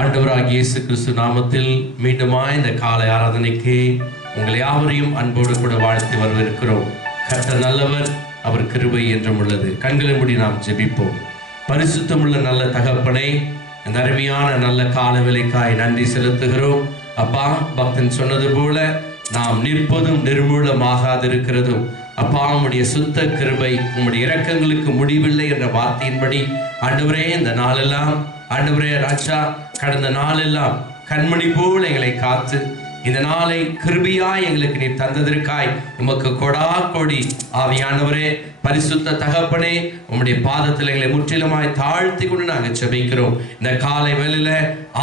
ஆண்டவராகிய இயேசு கிறிஸ்து நாமத்தில் மீண்டுமாய் இந்த காலை ஆராதனைக்கு உங்களை யாவரையும் அன்போடு கூட வாழ்த்தி வரவேற்கிறோம். கர்த்தர் நல்லவர், அவர் கிருபை என்றும் உள்ளது. கண்களை மூடி நாம் ஜெபிப்போம். பரிசுத்தமுள்ள நல்ல தகப்பனே, இந்த அருமையான நல்ல கால வேளைக்காய் நன்றி செலுத்துகிறோம். அப்பா, பக்தன் சொன்னது போல நாம் நிற்பதும் நிர்மூலமாகாதிருக்கிறதும் அப்பா உம்முடைய சுத்த கிருபை, உம்முடைய இரக்கங்களுக்கு முடிவில்லை என்ற வார்த்தையின்படி ஆண்டவரே, இந்த நாளெல்லாம் ஆண்டவரே ராஜா, கடந்த நாளெல்லாம் கண்மணி போல் எங்களை காத்து இந்த நாளை கிருபையாய் எங்களுக்கு நீ தந்ததற்காய் உமக்கு கொடா கொடி. ஆவியானவரே, பரிசுத்த தகப்பனே, உம்முடைய பாதத்தில் எங்களை முற்றிலுமாய் தாழ்த்தி கொண்டு நாங்கள் ஜெபிக்கிறோம். இந்த காலை வேளையில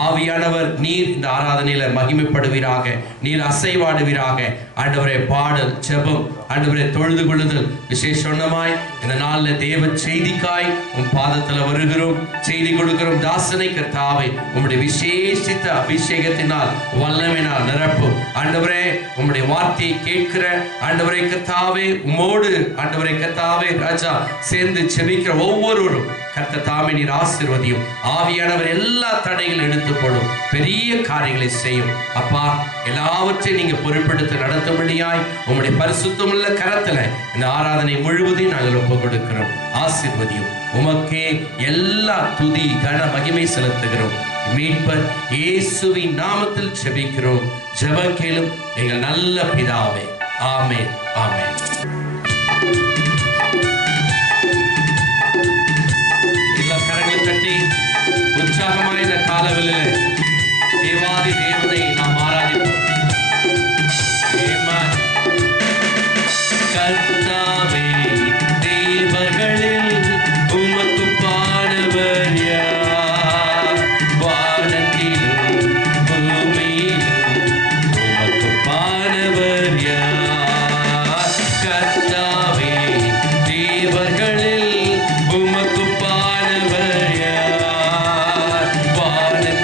ஆவியானவர் நீர் இந்த ஆராதனையில மகிமைப்படுவீராக, நீர் அசைவாடுவீராக. ஆண்டவரே, பாடல், ஜெபம், ஆண்டவரே தொழுது கொள்ளுதல் விசேஷமாய் இந்த நாளில் தேவ செய்திக்காய் உன் பாதத்தில் வருகிறோம். செய்தி கொடுக்கிறோம் தாசனை கர்த்தாவே, உம்முடைய விசேஷித்த அபிஷேகத்தினால் வல்லமையினால் நிரப்பும். ஆண்டவரே, உம்முடைய வார்த்தையை கேட்கிற ஆண்டவரே கர்த்தாவே, உம்மோடு ஆண்டவரே கர்த்தாவே ராஜா சேர்ந்து செபிக்கிற ஒவ்வொருவரும் கர்த்தர் தாமே நீர் ஆசீர்வதியும். ஆவியானவர் எல்லா தடைகளும் எடுத்து போடும், பெரிய காரியங்களை செய்யும். அப்பா, எல்லாவற்றையும் நீங்க பொறுப்பெடுத்து நடத்தும்படியாய் உம்முடைய பரிசுத்தமுள்ள கரத்துல இந்த ஆராதனை முழுவதையும் நாங்கள் ஒப்புக் கொடுக்கிறோம். ஆசீர்வதியும். உமக்கே எல்லா துதி கன மகிமை செலுத்துகிறோம். மீட்பர் இயேசுவின் நாமத்தில் ஜெபிக்கிறோம். ஜெபம் கேளும் எங்கள் நல்ல பிதாவே. ஆமென், ஆமென். உற்சாகமாக இந்த காலவெளியில் தேவாதி தேவனை நாம் ஆராதிப்போம். கர்த்தாவே, தேவர்களில் உமக்கு பாடவர் யார்? வானத்திலும் பூமியிலும் உமக்கு பாடவர் யார்? கர்த்தாவே, தேவர்களில் உமக்கு பாடவர் யார்? வானத்திலும்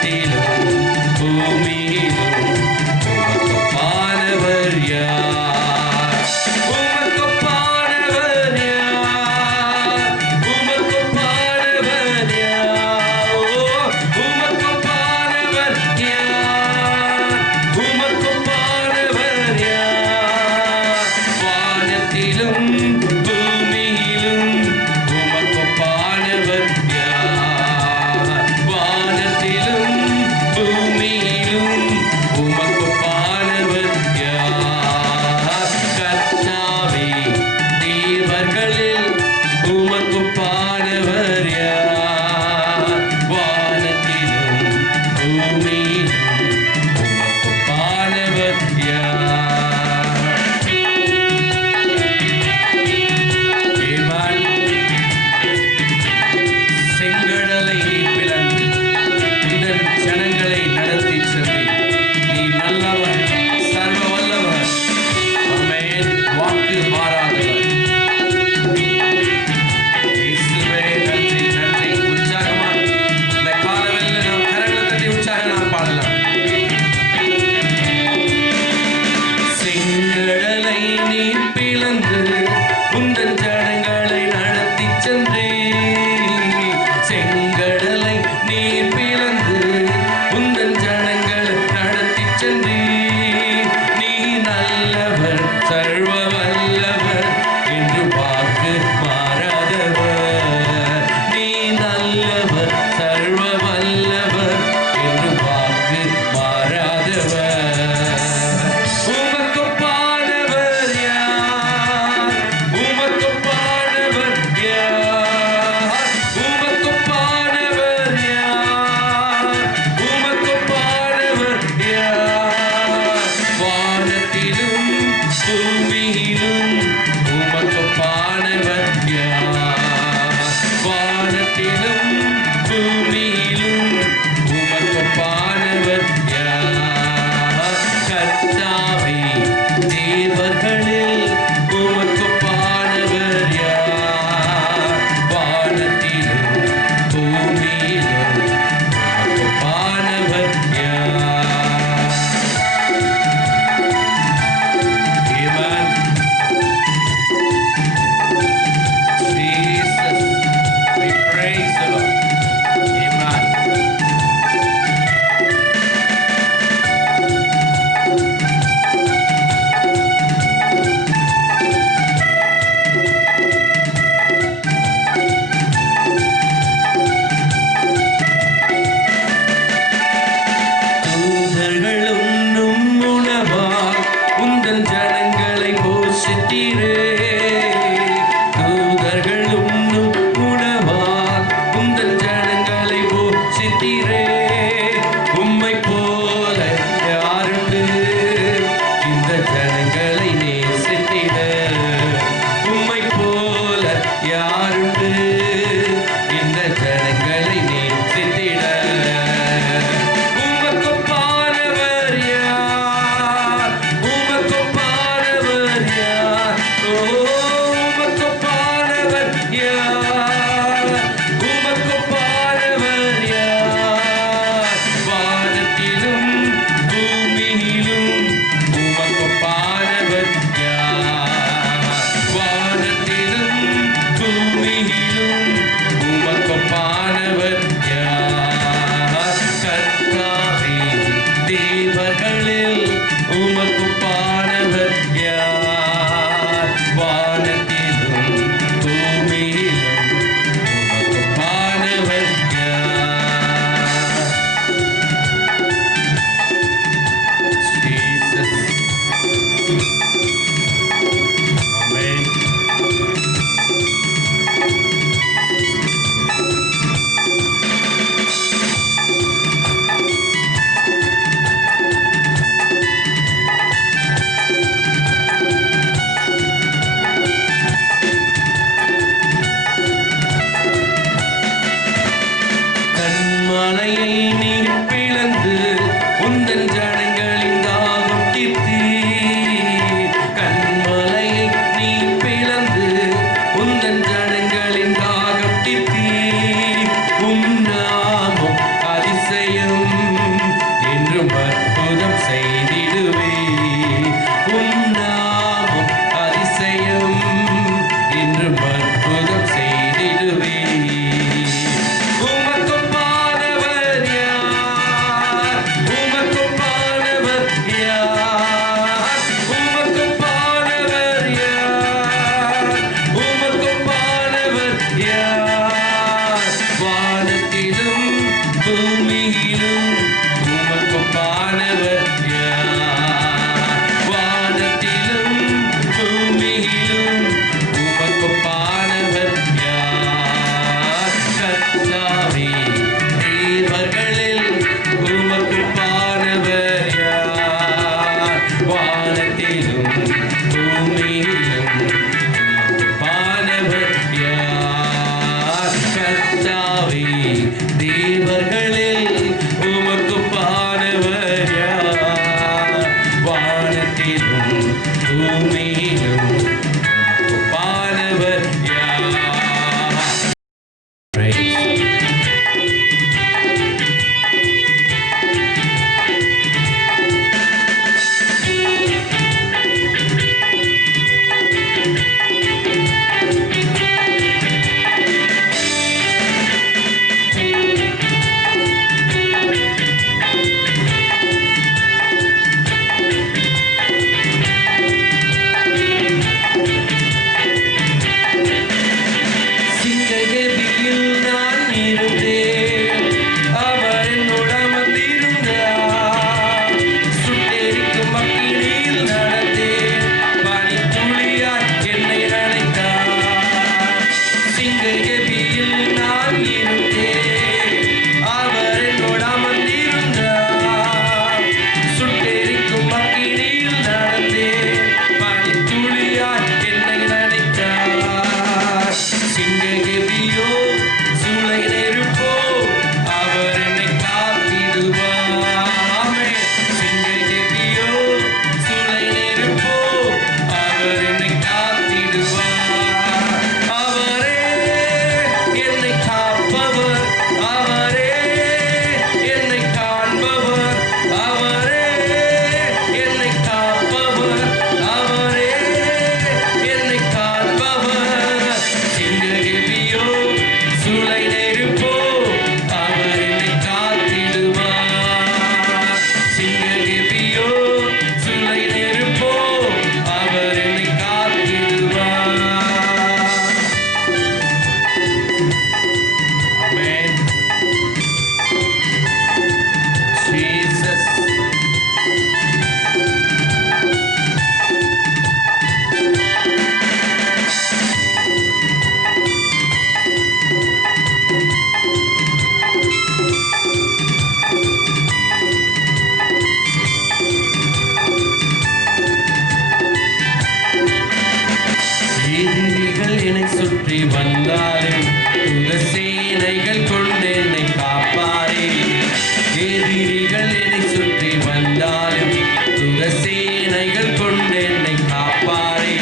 எதிரிகள் என்னை சுற்றி வந்தாலும் துகசேனைகள் கொண்டு என்னை காப்பாரே.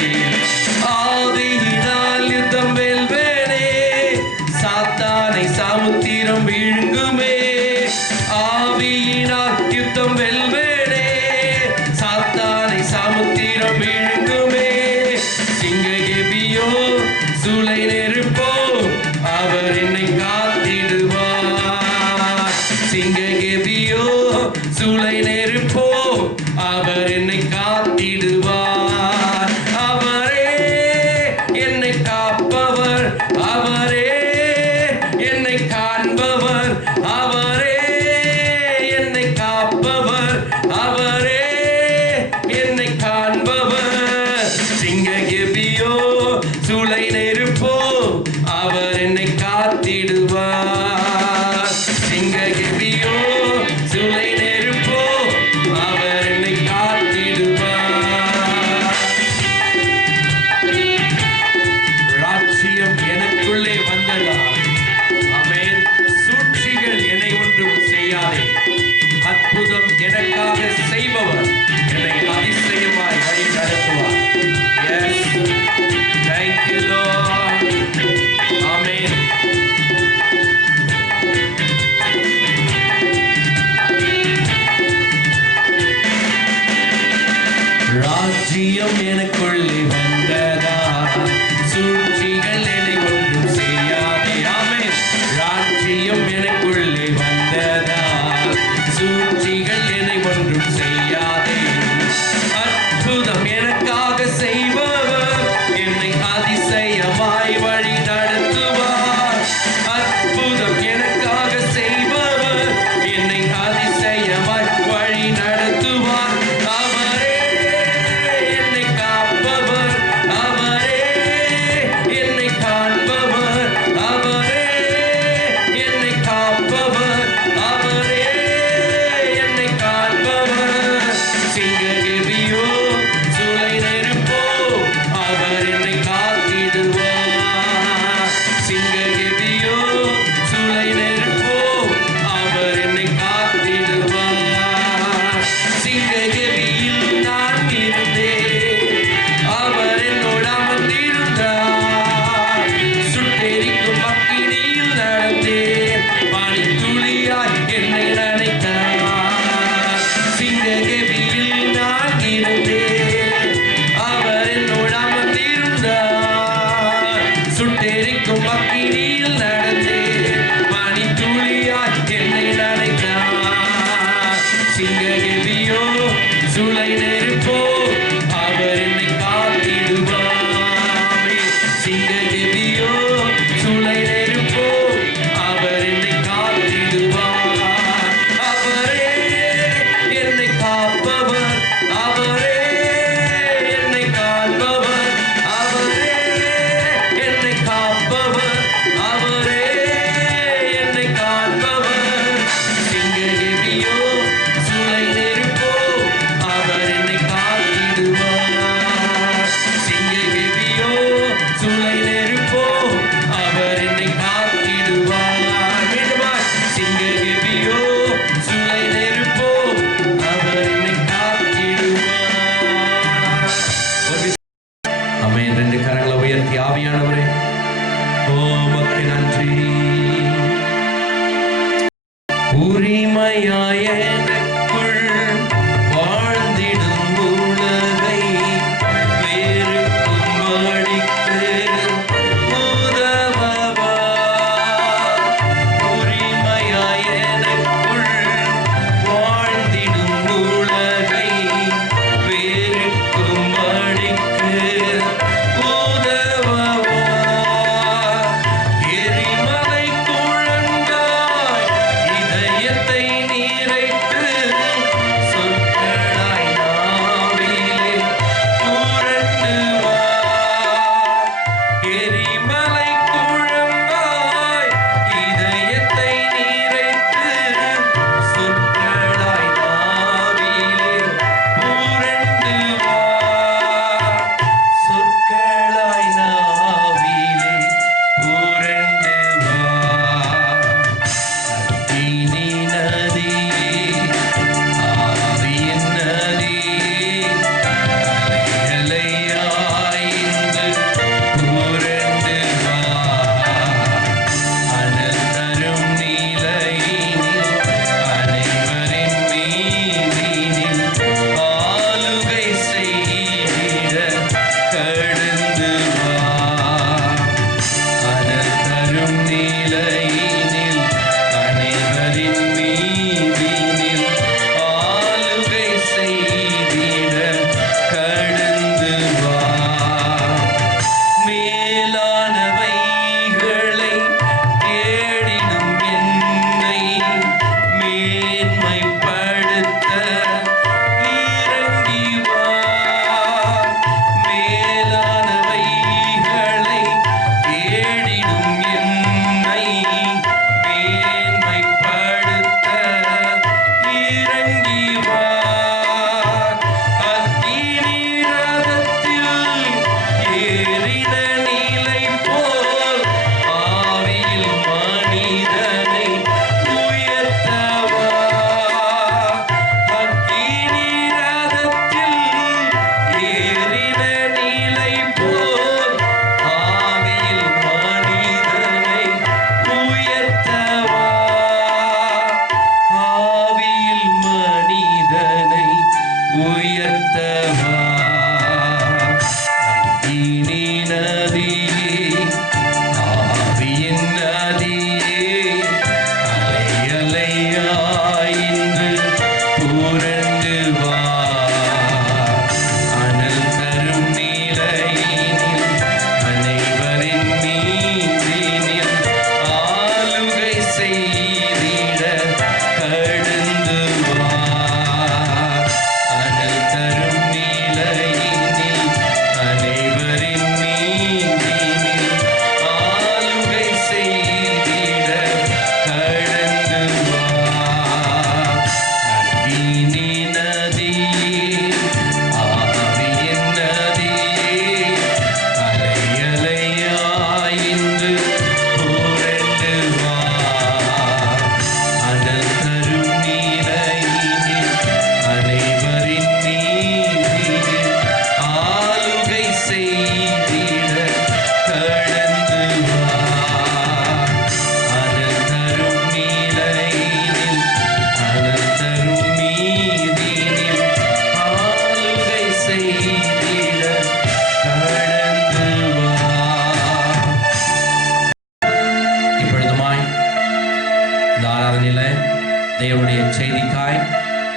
ஆவியினால் யுத்தம் வெல்வேனே, சாத்தானை சமுத்திரம் விழுங்குமே. ஆவியினால் யுத்தம் வெல்வேனே, சாத்தானை சமுத்திரம் விழுங்குமே. சிங்க கெபியோ சூளை நெருப்போ அவர் என்னை காத்திடுவார். சிங்க கெபியோ சூளை நெருப்போ அவர் என்னை காத்திடுவார். அவரே என்னை காப்பவர், அவரே என்னை காண்பவர், அவரே என்னை காப்பவர், அவரே என்னை காண்பவர். சிங்க கெபியோ சூளை நெருப்போ அவர் என்னை காத்திடுவார். சிங்க கெபியோ சூளை நெருப்போ அவர் என்னை காத்திடுவார். ராஜ்யம் எனக்குள்ளே வந்ததா, ஆமென். சூழ்ச்சிகள் என்னை ஒன்றும் செய்யாதே. அற்புதம் எனக்காக செய்பவர் என்னை அதிசயமாய் வழி நடத்துவார். Yes, thank you Lord. ஆமென். ராஜ்யம் எனக்குள்ளே வந்ததா, சூழ்ச்சிகள் என்னை ஒன்றும் செய்யாதே. ஆமென். ராஜ்யம் எனக்குள்ளே வந்ததா, சூழ்ச்சிகள் என்னை ஒன்றும் செய்யாதே. அற்புதம் எனக்காக செய்பவர் என்னை அதிசயமாய் வழி நடத்துவார். அற்புதம் எனக்காக செய்பவர் என்னை அதிசயமாய் வழி நடத்துவார். அவரே என்னை காப்பவர், அவரே என்னை காண்பவர், அவரே என்னை காப்பவர், அவரே என்னை காண்பவர். சிங்க கெபியோ சூளை நெருப்போ அவர் என்னை காத்திடுவார். சிங்க கெபியோ சூளை நெருப்போ அவர் என்னை காத்திடுவார். சிங்க கெபியில் நான் இருந்தேன், அவர் என்னோடு அமர்ந்திருந்தார். சுட்டெரிக்கும் அக்கினியில் நடந்தேன், பனித்துளியாய் என்னை நனைத்தார். சிங்க கெபியில் நான் இருந்தேன், அவர் என்னோடு அமர்ந்திருந்தார். சுட்டெரிக்கும் அக்கினியில் நடந்தேன், பனித்துளியாய் என்னை நனைத்தார். சிங்க கெபியோ சூளை நெருப்போ அவர் என்னை காத்திடுவார். சிங்க கெபியோ சூளை நெருப்போ அவர் என்னை காத்திடுவார். அவரே என்னை காப்பவர், அவரே என்னை காண்பவர், அவரே என்னை காப்பவர், அவரே என்னை காண்பவர். சிங்க கெபியோ சூளை நெருப்போ அவர் என்னை காத்திடுவார். சிங்க கெபியோ சூளை நெருப்போ அவர் என்னை காத்திடுவார். மீண்டுமாய் சிங்க கெபியோ சூளை நெருப்போ அவர் என்னை காத்திடுவார். ஆமென். ரெண்டு கரங்களை உயர்த்தி ஆவியானவரே உமக்கு நன்றி. உரிமையாய எனக்குள் வாழ்ந்திடும் உலகை வெறுக்கும்படிக்கு உதவவா. உரிமையாய எனக்குள் வாழ்ந்திடும் உலகை வெறுக்கும்படிக்கு உதவவா. எரிமலை குழந்தாய் இதயத்தை நீரைத்து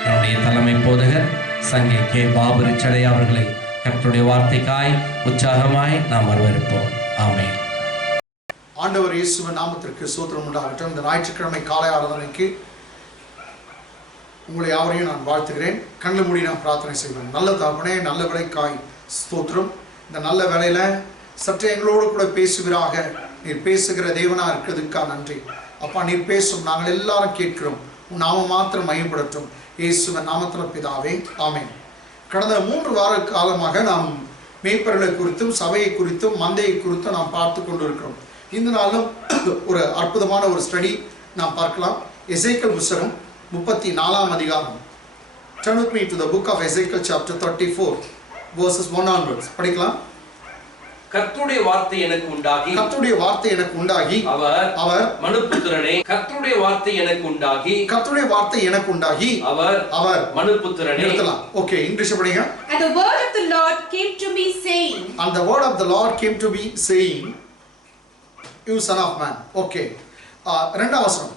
என்னுடைய தலைமை போதகர் சங்கை கே பாபு ரிச்சடை அவர்களை கர்த்தருடைய வார்த்தைக்காய் உற்சாகமாய் நாம் வரவேற்போம். ஆமென். ஆண்டவர் இயேசுவின் நாமத்திற்கு ஸ்தோத்திரம் உண்டாகட்டும். இந்த ஞாயிற்றுக்கிழமை காலை ஆராதனைக்கு உங்களை யாவரையும் நான் வாழ்த்துகிறேன். கண்கள் மூடி நான் பிரார்த்தனை செய்வேன். நல்ல தகப்பனே, நல்ல வேளைக்காய் ஸ்தோத்திரம். இந்த நல்ல வேளையில சற்று எங்களோடு கூட பேசுகிறாக நீர் பேசுகிற தேவனா இருக்கிறதுக்காக நன்றி. அப்பா, நீர் பேசும், நாங்கள் எல்லாரும் கேட்கிறோம். உன் நாமம் மாத்திரம் மையப்படட்டும். இயேசுவின் நாமத்தில் பிதாவே, ஆமென். கடந்த 3 வார காலமாக நாம் மேய்ப்பர்களை குறித்தும் சபையை குறித்தும் மந்தையை குறித்தும் நாம் பார்த்து கொண்டிருக்கிறோம். இந்த நாளும் ஒரு அற்புதமான ஒரு ஸ்டடி நாம் பார்க்கலாம். எசேக்கியேல் புத்தகம் 34ஆம் அதிகாரம். Turn with me to the book of Ezekiel chapter 34 verses 1 onwards. படிக்கலாம். கர்த்தருடைய வார்த்தை எனக்கு உண்டாகி, கர்த்தருடைய வார்த்தை எனக்கு உண்டாகி, அவர் மனுபுத்திரனே, கர்த்தருடைய வார்த்தை எனக்கு உண்டாகி, கர்த்தருடைய வார்த்தை எனக்கு உண்டாகி, அவர் மனுபுத்திரனே. நிறுத்தலாம். ஓகே, இங்கிலீஷ் படிங்க. And the word of the Lord came to me saying, and the word of the Lord came to me saying, you son of man. Okay, இரண்டாம் வசனம்.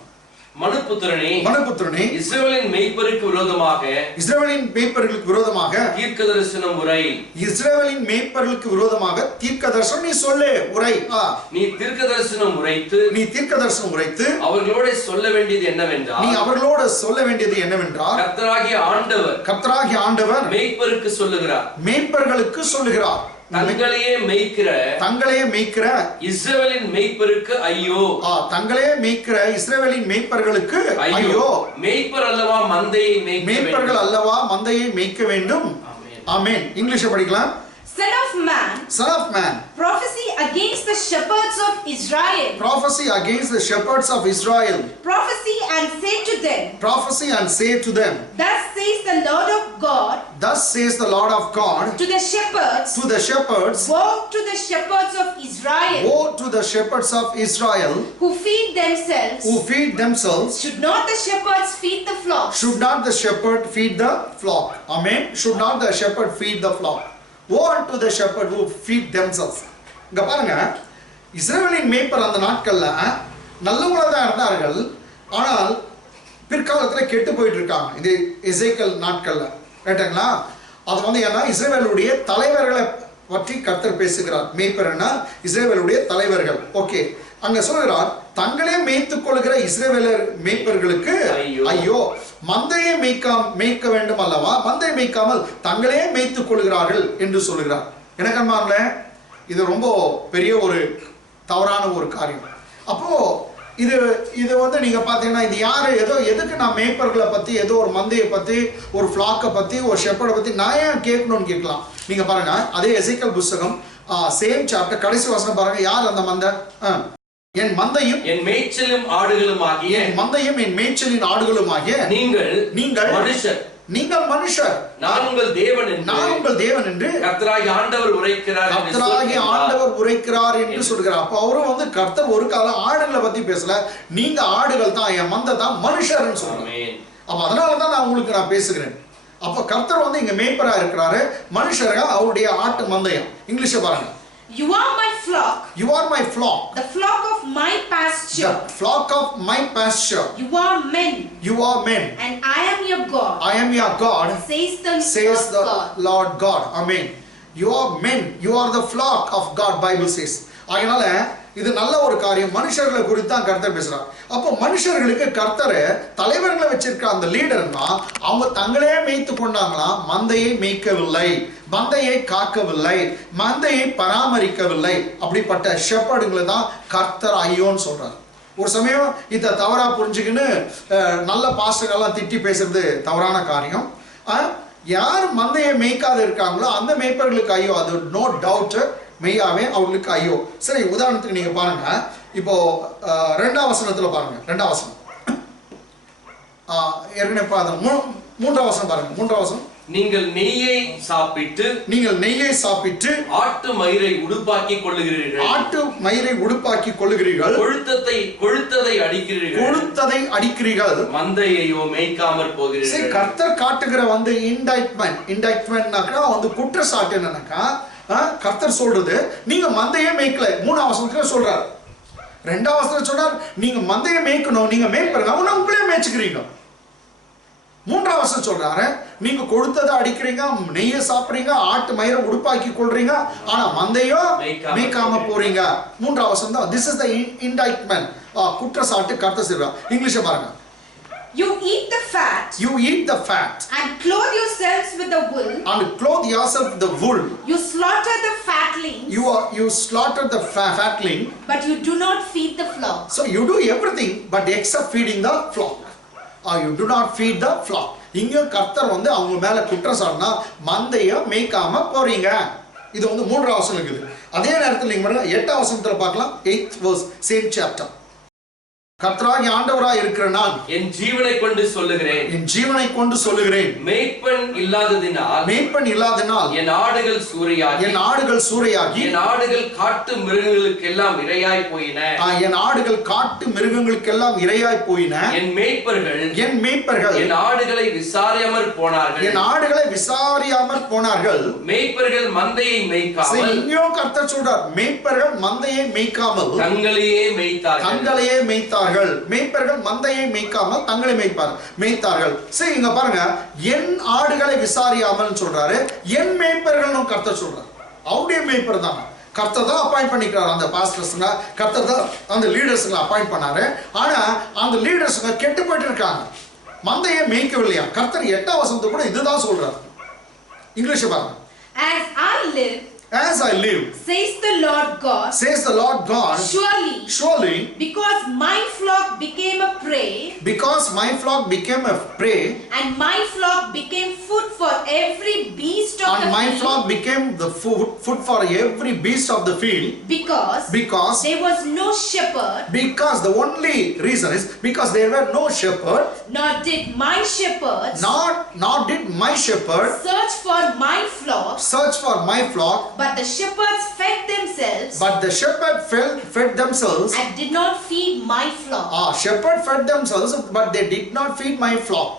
மனுபுத்திரனே, இஸ்ரவேலின் மேய்ப்பருக்கு விரோதமாக, இஸ்ரவேலின் மேய்ப்பர்களுக்கு விரோதமாக தீர்க்கதரிசனம் உரை. இஸ்ரவேலின் மேய்ப்பர்களுக்கு விரோதமாக தீர்க்கதரிசனம் நீ சொல்லு, உரை. நீ தீர்க்கதரிசனம் உரைத்து அவர்களோட சொல்ல வேண்டியது என்னவென்றால், நீ அவர்களோட சொல்ல வேண்டியது என்னவென்றால், கர்த்தராகிய ஆண்டவர் மேய்ப்பருக்கு சொல்லுகிறார், மேய்ப்பர்களுக்கு சொல்லுகிறார், தங்களையே மேய்க்கிற இஸ்ரவேலின் மேய்ப்பருக்கு ஐயோ. தங்களே மேய்க்கிற இஸ்ரவேலின் மேய்ப்பர்களுக்கு ஐயோ. மேய்ப்பர் அல்லவா மந்தையை மேய்க்க, மேய்ப்பர்கள் அல்லவா மந்தையை மேய்க்க வேண்டும். ஆமென். இங்கிலீஷ் படிக்கலாம். Son of man, prophesy against the shepherds of Israel. Prophesy against the shepherds of Israel. Prophesy and say to them. Prophesy and say to them. Thus says the Lord of God. Thus says the Lord of God. To the shepherds. To the shepherds. Woe to the shepherds of Israel. Woe to the shepherds of Israel. Who feed themselves. Who feed themselves. Should not the shepherds feed the flock? Should not the shepherd feed the flock? Amen. Should not the shepherd feed the flock? Woe unto the shepherd who feed themselves. இங்க பாருங்க, இஸ்ரவேலின் மேய்ப்பர் அந்த நாட்கள்ல நல்லவங்களா தான் இருந்தார்கள். ஆனால் பிற்காலத்தில் கெட்டு போயிட்டு இருக்காங்க. இது எசேக்கியேல் நாட்கள்ல கேட்டாங்களா? அது ஏன்னா இஸ்ரவேலுடைய தலைவர்களை பற்றி கர்த்தர் பேசுகிறார். மேய்ப்பர்னா இஸ்ரவேலுடைய தலைவர்கள். ஓகே, அங்க சொல்கிறார், தங்களே மேய்த்துக் கொள்கிற இஸ்ரவேலர் மேய்ப்பர்களுக்கு ஐயோ. மந்தையை மேய்க்க வேண்டும் அல்லவா, மந்தை மேய்க்காமல் தங்களே மேய்த்துக் கொள்கிறார்கள் என்று சொல்லுகிறார். எனக்கன்பார்ல, இது ரொம்ப பெரிய ஒரு தவறான ஒரு காரியம். அப்போ இது நீங்க பாத்தீங்கன்னா, இது யாரு எதுக்கு நான் மேய்ப்பர்களை பத்தி, ஏதோ ஒரு மந்தையை பத்தி, ஒரு ஃபிளாக்கை பத்தி, ஒரு ஷெப்பர்டை பத்தி நான் ஏன் கேட்கணும்னு கேட்கலாம். நீங்க பாருங்க, அதே எசேக்கியேல் புத்தகம் சேம் சாப்டர் கடைசி வசனம் பாருங்க. யார் அந்த மந்தை? என் மந்தையும் என் மேய்ச்சலும் ஆடுகளுமாகிய, என் மந்தையும் என் மேய்ச்சலின் ஆடுகளுமாகிய நீங்கள் மனுஷர், நான் உங்கள் தேவன் என்று கர்த்தராகிய ஆண்டவர் உரைக்கிறார் என்று சொல்கிறார். அப்ப அவரும் கர்த்தர் ஒரு காலம் ஆடுகளை பத்தி பேசல, நீங்க ஆடுகள் தான், என் மந்தை தான் மனுஷர்னு சொல்றாங்க. அப்ப அதனாலதான் நான் உங்களுக்கு பேசுகிறேன். அப்ப கர்த்தர் இங்க மேய்ப்பரா இருக்கிறாரு, மனுஷர்கள் அவருடைய ஆட்டு மந்தையம். இங்கிலீஷ் பாருங்க. You are my flock. You are my flock. The flock of my pasture. The flock of my pasture. You are men. You are men. And I am your God. I am your God. Says the Lord God. Amen. You are men. You are the flock of God, Bible says. அதனால இது நல்ல ஒரு காரியம். மனுஷர்களை குறித்து தான் கர்த்தர் பேசுறார். அப்போ மனுஷர்களுக்கு கர்த்தர் தலைவர்களை வச்சிருக்க அந்த லீடர்னா அவங்க தங்களே மேய்த்து கொண்டாங்களாம், மந்தையை மேய்க்கவில்லை, மந்தையை காக்கவில்லை, மந்தையை பராமரிக்கவில்லை. அப்படிப்பட்ட ஷெப்பர்டுங்களை தான் கர்த்தர் ஐயோன்னு சொல்றார். ஒரு சமயம் இதை தவறா புரிஞ்சுக்கின்னு நல்ல பாஸ்டர்கள்லாம் திட்டி பேசுறது தவறான காரியம். யார் மந்தையை மேய்க்காது இருக்காங்களோ அந்த மேய்ப்பர்களுக்கு ஐயோ, அது நோ டவுட், மெய்யாவே அவங்களுக்கு ஐயோ. சரி, உதாரணத்துக்கு நீங்க பாருங்க, இப்போ 2ஆம் வசனத்துல பாருங்க. 2ஆம் வசனம் ஏற்கனவே 3ஆம் வசனம் பாருங்க. 3ஆம் வசனம். நீங்கள் நெய்யை சாப்பிட்டு ஆட்டு மயிரை உடுப்பாக்கிக் கொள்ளுகிறீர்கள், கொழுத்ததை அடிக்கிறீர்கள், மந்தையையோ மேய்க்காமற் போகிறீர்கள். கர்த்தர் காட்டுகிற இன்டைட்மெண்ட்னாக்கா குற்றச்சாட்டு என்னன்னாக்கா, கர்த்தர் சொல்றது நீங்க மந்தையை மேய்க்கல. 3ஆம் வசனத்துல சொல்றாரு. 2ஆம் வசனத்துல சொன்னார், நீங்க மந்தையை மேய்க்கணும், நீங்க மேய்ப்பருங்க, அவனை உங்களே மேய்ச்சுக்கிறீங்க. மூன்றாவது வசனம் சொல்றாரு, நீங்க கொடுத்ததை அடிக்கிறீங்க, நெய்யை சாப்பிடுறீங்க, ஆட்டு மயிரை உடுப்பாக்கி கொள்றீங்க, ஆனா மந்தையோ மேய்க்காம போறீங்க. மூன்றாவது வசனம் தான் this is the indictment, குற்றச்சாட்டு கர்த்தர் சொல்றார். இங்கிலீஷ்ல பாருங்க. You eat the fat. You eat the fat. And clothe yourselves with the wool. And clothe yourself with the wool. You slaughter the fatlings. You slaughter the fatling. But you do not feed the flock. So you do everything but except feeding the flock. Or you do not feed the flock. இங்க கர்த்தர் வந்து அவங்க மேல குற்றம் சாட்டினா மந்தைய மேய்க்காம போறீங்க. இது வந்து மூன்றாவது வசனம் இருக்குது. அதே நேரத்தில் நீங்க பாருங்க 8வது வசனத்துல பார்க்கலாம். 8th verse same chapter. கர்த்தராகிய ஆண்டவராய் இருக்கிற நான் என் ஜீவனை கொண்டு சொல்லுகிறேன், என் ஜீவனை கொண்டு சொல்லுகிறேன், மேய்ப்பன் இல்லாததினால் என் ஆடுகள் சூறையாகி என் ஆடுகள் காட்டு மிருகங்களுக்கெல்லாம் இரையாய் போயின. என் ஆடுகள் காட்டு மிருகங்களுக்கெல்லாம் இரையாய் போயின. என் மேய்ப்பர்கள் என் ஆடுகளை விசாரியாமற் போனார்கள். மேய்ப்பர்கள் மந்தையை மேய்க்காமல், இங்கேயும் கர்த்தர் சொல்றார், மேய்ப்பர்கள் மந்தையை மேய்க்காமல் தங்களையே மேய்த்தார்கள். மேய்ப்பர்கள் மந்தையை மேய்க்காமல் தங்களை மேய்த்தார்கள். சரி, இங்க பாருங்க, என் ஆடுகளை விசாரியாமல் சொல்றாரு, என் மேய்ப்பர்கள் கர்த்தர் சொல்றாரு. அவருடைய மேய்ப்பர் தான் கர்த்தர் தான் அப்பாயிண்ட் பண்ணிக்கிறார். அந்த பாஸ்டர்ஸ்ங்க கர்த்தர் தான் அந்த லீடர்ஸ்ங்களை அப்பாயிண்ட் பண்ணாரு. ஆனா அந்த லீடர்ஸ்ங்க கெட்டு போயிட்டு இருக்காங்க, மந்தையை மேய்க்கவில்லையா. கர்த்தர் 8வது வசனத்தை கூட இதுதான் சொல்றாரு. இங்கிலீஷ் பாருங்க. As I live, says the Lord God, surely, because my flock became a prey, and my flock became food for every beast of the field, my flock became the food for every beast of the field, because there was no shepherd, because the only reason is because there were no shepherd, nor did my shepherds search for my flock, but the shepherds fed themselves, and did not feed my flock. Shepherd fed themselves, but they did not feed my flock.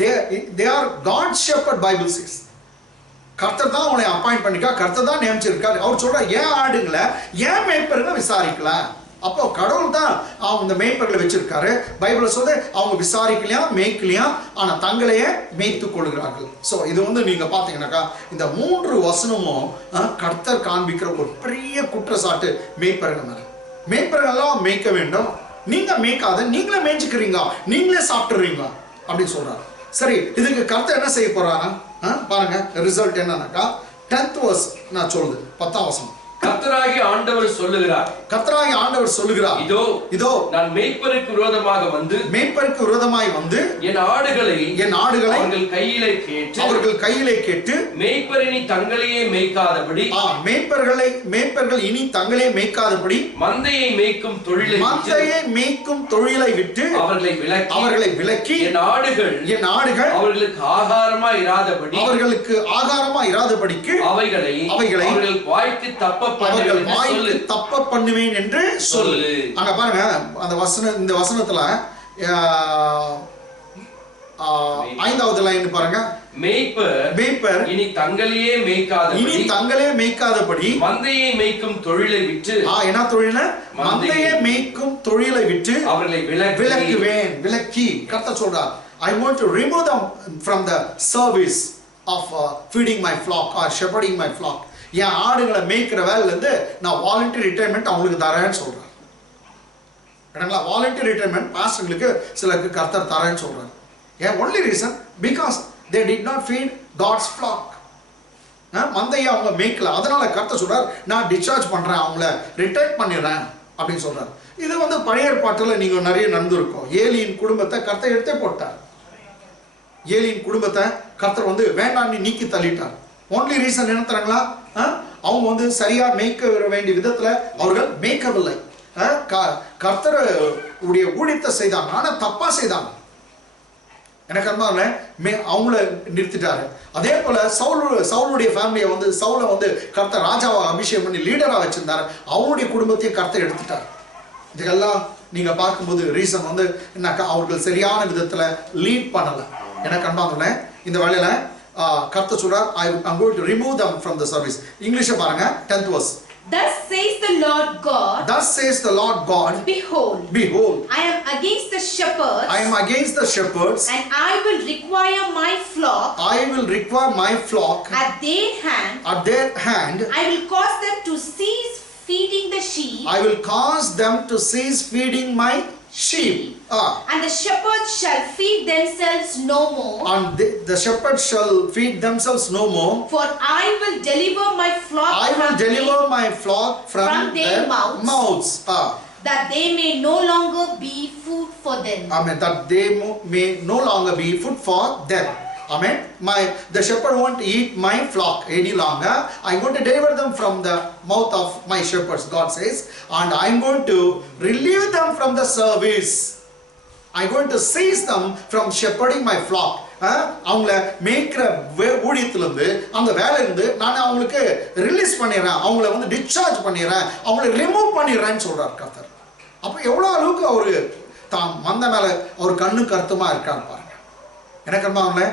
They are God's shepherd, Bible says. கர்த்தர் தான் அவனை appoint பண்ணிருக்கா, கர்த்தர் தான் நியமிச்சிருக்காரு. அவர் சொல்ற, ஏன் ஆடுங்களை ஏன் மேய்ப்பருங்க விசாரிக்கல. அப்போ கடவுள் தான் அவங்க மேய்ப்பர்களை வச்சிருக்காரு. பைபிள் சொல்லுது, அவங்க விசாரிக்கலையா மேய்க்கலையா, ஆனா தங்களையே மேய்த்து கொள்கிறார்கள். ஸோ இது வந்து நீங்க பாத்தீங்கன்னாக்கா இந்த 3 வசனமும் கர்த்தர் காண்பிக்கிற ஒரு பெரிய குற்றச்சாட்டு மேய்ப்பர்கள் மேல. மேய்ப்பர்கள்லாம் மேய்க்க வேண்டும், நீங்க மேய்க்காத, நீங்களே மேய்ச்சிக்கிறீங்க, நீங்களே சாப்பிட்டுறீங்க அப்படின்னு சொல்றாரு. சரி, இதுக்கு கர்த்தர் என்ன செய்ய போறாரா பாருங்க. ரிசல்ட் என்னன்னாக்கா 10th verse நான் சொல்லுது, 10ஆம் வசனம். கர்த்தராகிய ஆண்டவர் சொல்லுகிறார், இதோ நான் மேய்ப்பருக்கு விரோதமாய் வந்து என் ஆடுகளை அவர்கள் கையிலே கேட்டு மேய்ப்பர் இனி தங்களையே மேய்க்காதபடி மந்தையை மேய்க்கும் தொழிலை விட்டு அவர்களை விலக்கி என் ஆடுகள் அவர்களுக்கு ஆகாரமா இராதபடிக்கு அவைகளை அவர்கள் வாய்க்கு தப்ப பண்ணுவேன் என்று சொல்லு. அங்க பாருங்க, அந்த இந்த வசனத்துல 5வது லைன் பாருங்க. மேய்ப்பர் இனி தங்களையே மேய்க்காதபடி மந்தையை மேய்க்கும் தொழிலை விட்டு, என்ன தொழில்? மந்தையை மேய்க்கும் தொழிலை விட்டு அவர்களை விலக்கி. கர்த்தர் சொல்றார், I want to remove them from the service of feeding my flock or shepherding my flock. என் ஆடுகளை மேய்க்கிற வேலையில இருந்து நான் வாலண்டரி ரிட்டையர்மெண்ட் அவங்களுக்கு தரேன்னு சொல்றேன். வாலண்டரி ரிட்டையர்மெண்ட் பாஸ்டர்களுக்கு சிலருக்கு கர்த்தர் தரேன்னு சொல்றாரு. ஏன்? Only reason because they did not feed God's flock. மந்தையை அவங்க மேய்க்கல, அதனால கர்த்தர் சொல்றார், நான் டிஸ்சார்ஜ் பண்றேன், அவங்கள ரிட்டையர் பண்ணிடுறேன் அப்படின்னு சொல்றாரு. இது வந்து பழைய ஏற்பாட்டுல நீங்க நிறைய நடந்திருக்கும். ஏலியின் குடும்பத்தை கர்த்தர் எடுத்தே போட்டார். ஏலியின் குடும்பத்தை கர்த்தர் வந்து வேண்டாம் நீக்கி தள்ளிட்டார். ஒன்லி ரீசன் என்ன தராங்களா? அவங்க வந்து சரியா மேய்க்க வேண்டிய விதத்துல அவர்கள் மேய்க்கவில்லை. கர்த்தர் உடைய ஊழியத்தை செய்தாங்க, ஆனா தப்பா செய்தாங்க. எனக்கு அவங்கள நிறுத்திட்டாரு. அதே போல சவுலுடைய ஃபேமிலியை வந்து சவுலை வந்து கர்த்தர் ராஜாவை அபிஷேகம் பண்ணி லீடரா வச்சிருந்தாரு, அவங்களுடைய குடும்பத்தையும் கர்த்தர் எடுத்துட்டார். இதுக்கெல்லாம் நீங்க பார்க்கும்போது ரீசன் வந்து என்னக்கா, அவர்கள் சரியான விதத்துல லீட் பண்ணல. எனக்கு அன்பாங்களே, இந்த வேலையில கர்த்தர் சொல்றார், I'm going to remove them from the service. English பாருங்க, 10th verse. Thus says the Lord God. Thus says the Lord God. Behold, Behold, I am against the shepherds. I am against the shepherds. And I will require my flock. I will require my flock At their hand. at their hand. I will cause them to cease feeding the sheep. I will cause them to cease feeding my sheep. And the shepherds shall feed themselves no more. And the shepherds shall feed themselves no more. For I will deliver my flock I will deliver my flock from their mouths. That they may no longer be food for them. Amen. That they may no longer be food for them. Amen. The shepherd won't eat my flock any longer. I'm going to deliver them from the mouth of my shepherds, God says. And I'm going to relieve them from the service. I'm going to cease them from shepherding my flock. அவங்கள மேய்க்கிற ஊழியத்திலிருந்து அந்த வேலையிலிருந்து நான் அவங்களுக்கு release பண்ணிடுறேன், அவங்கள வந்து discharge பண்ணிடுறேன், அவங்கள ரிமூவ் பண்ணிடுறேன்னு சொல்றார் கர்த்தர். அப்போ எவ்வளோ அளவுக்கு அவரு தான் மந்த மேல அவர் கண்ணு கருத்துமா இருக்கான்னு பாருங்க. எனக்கு அன்பாங்களே,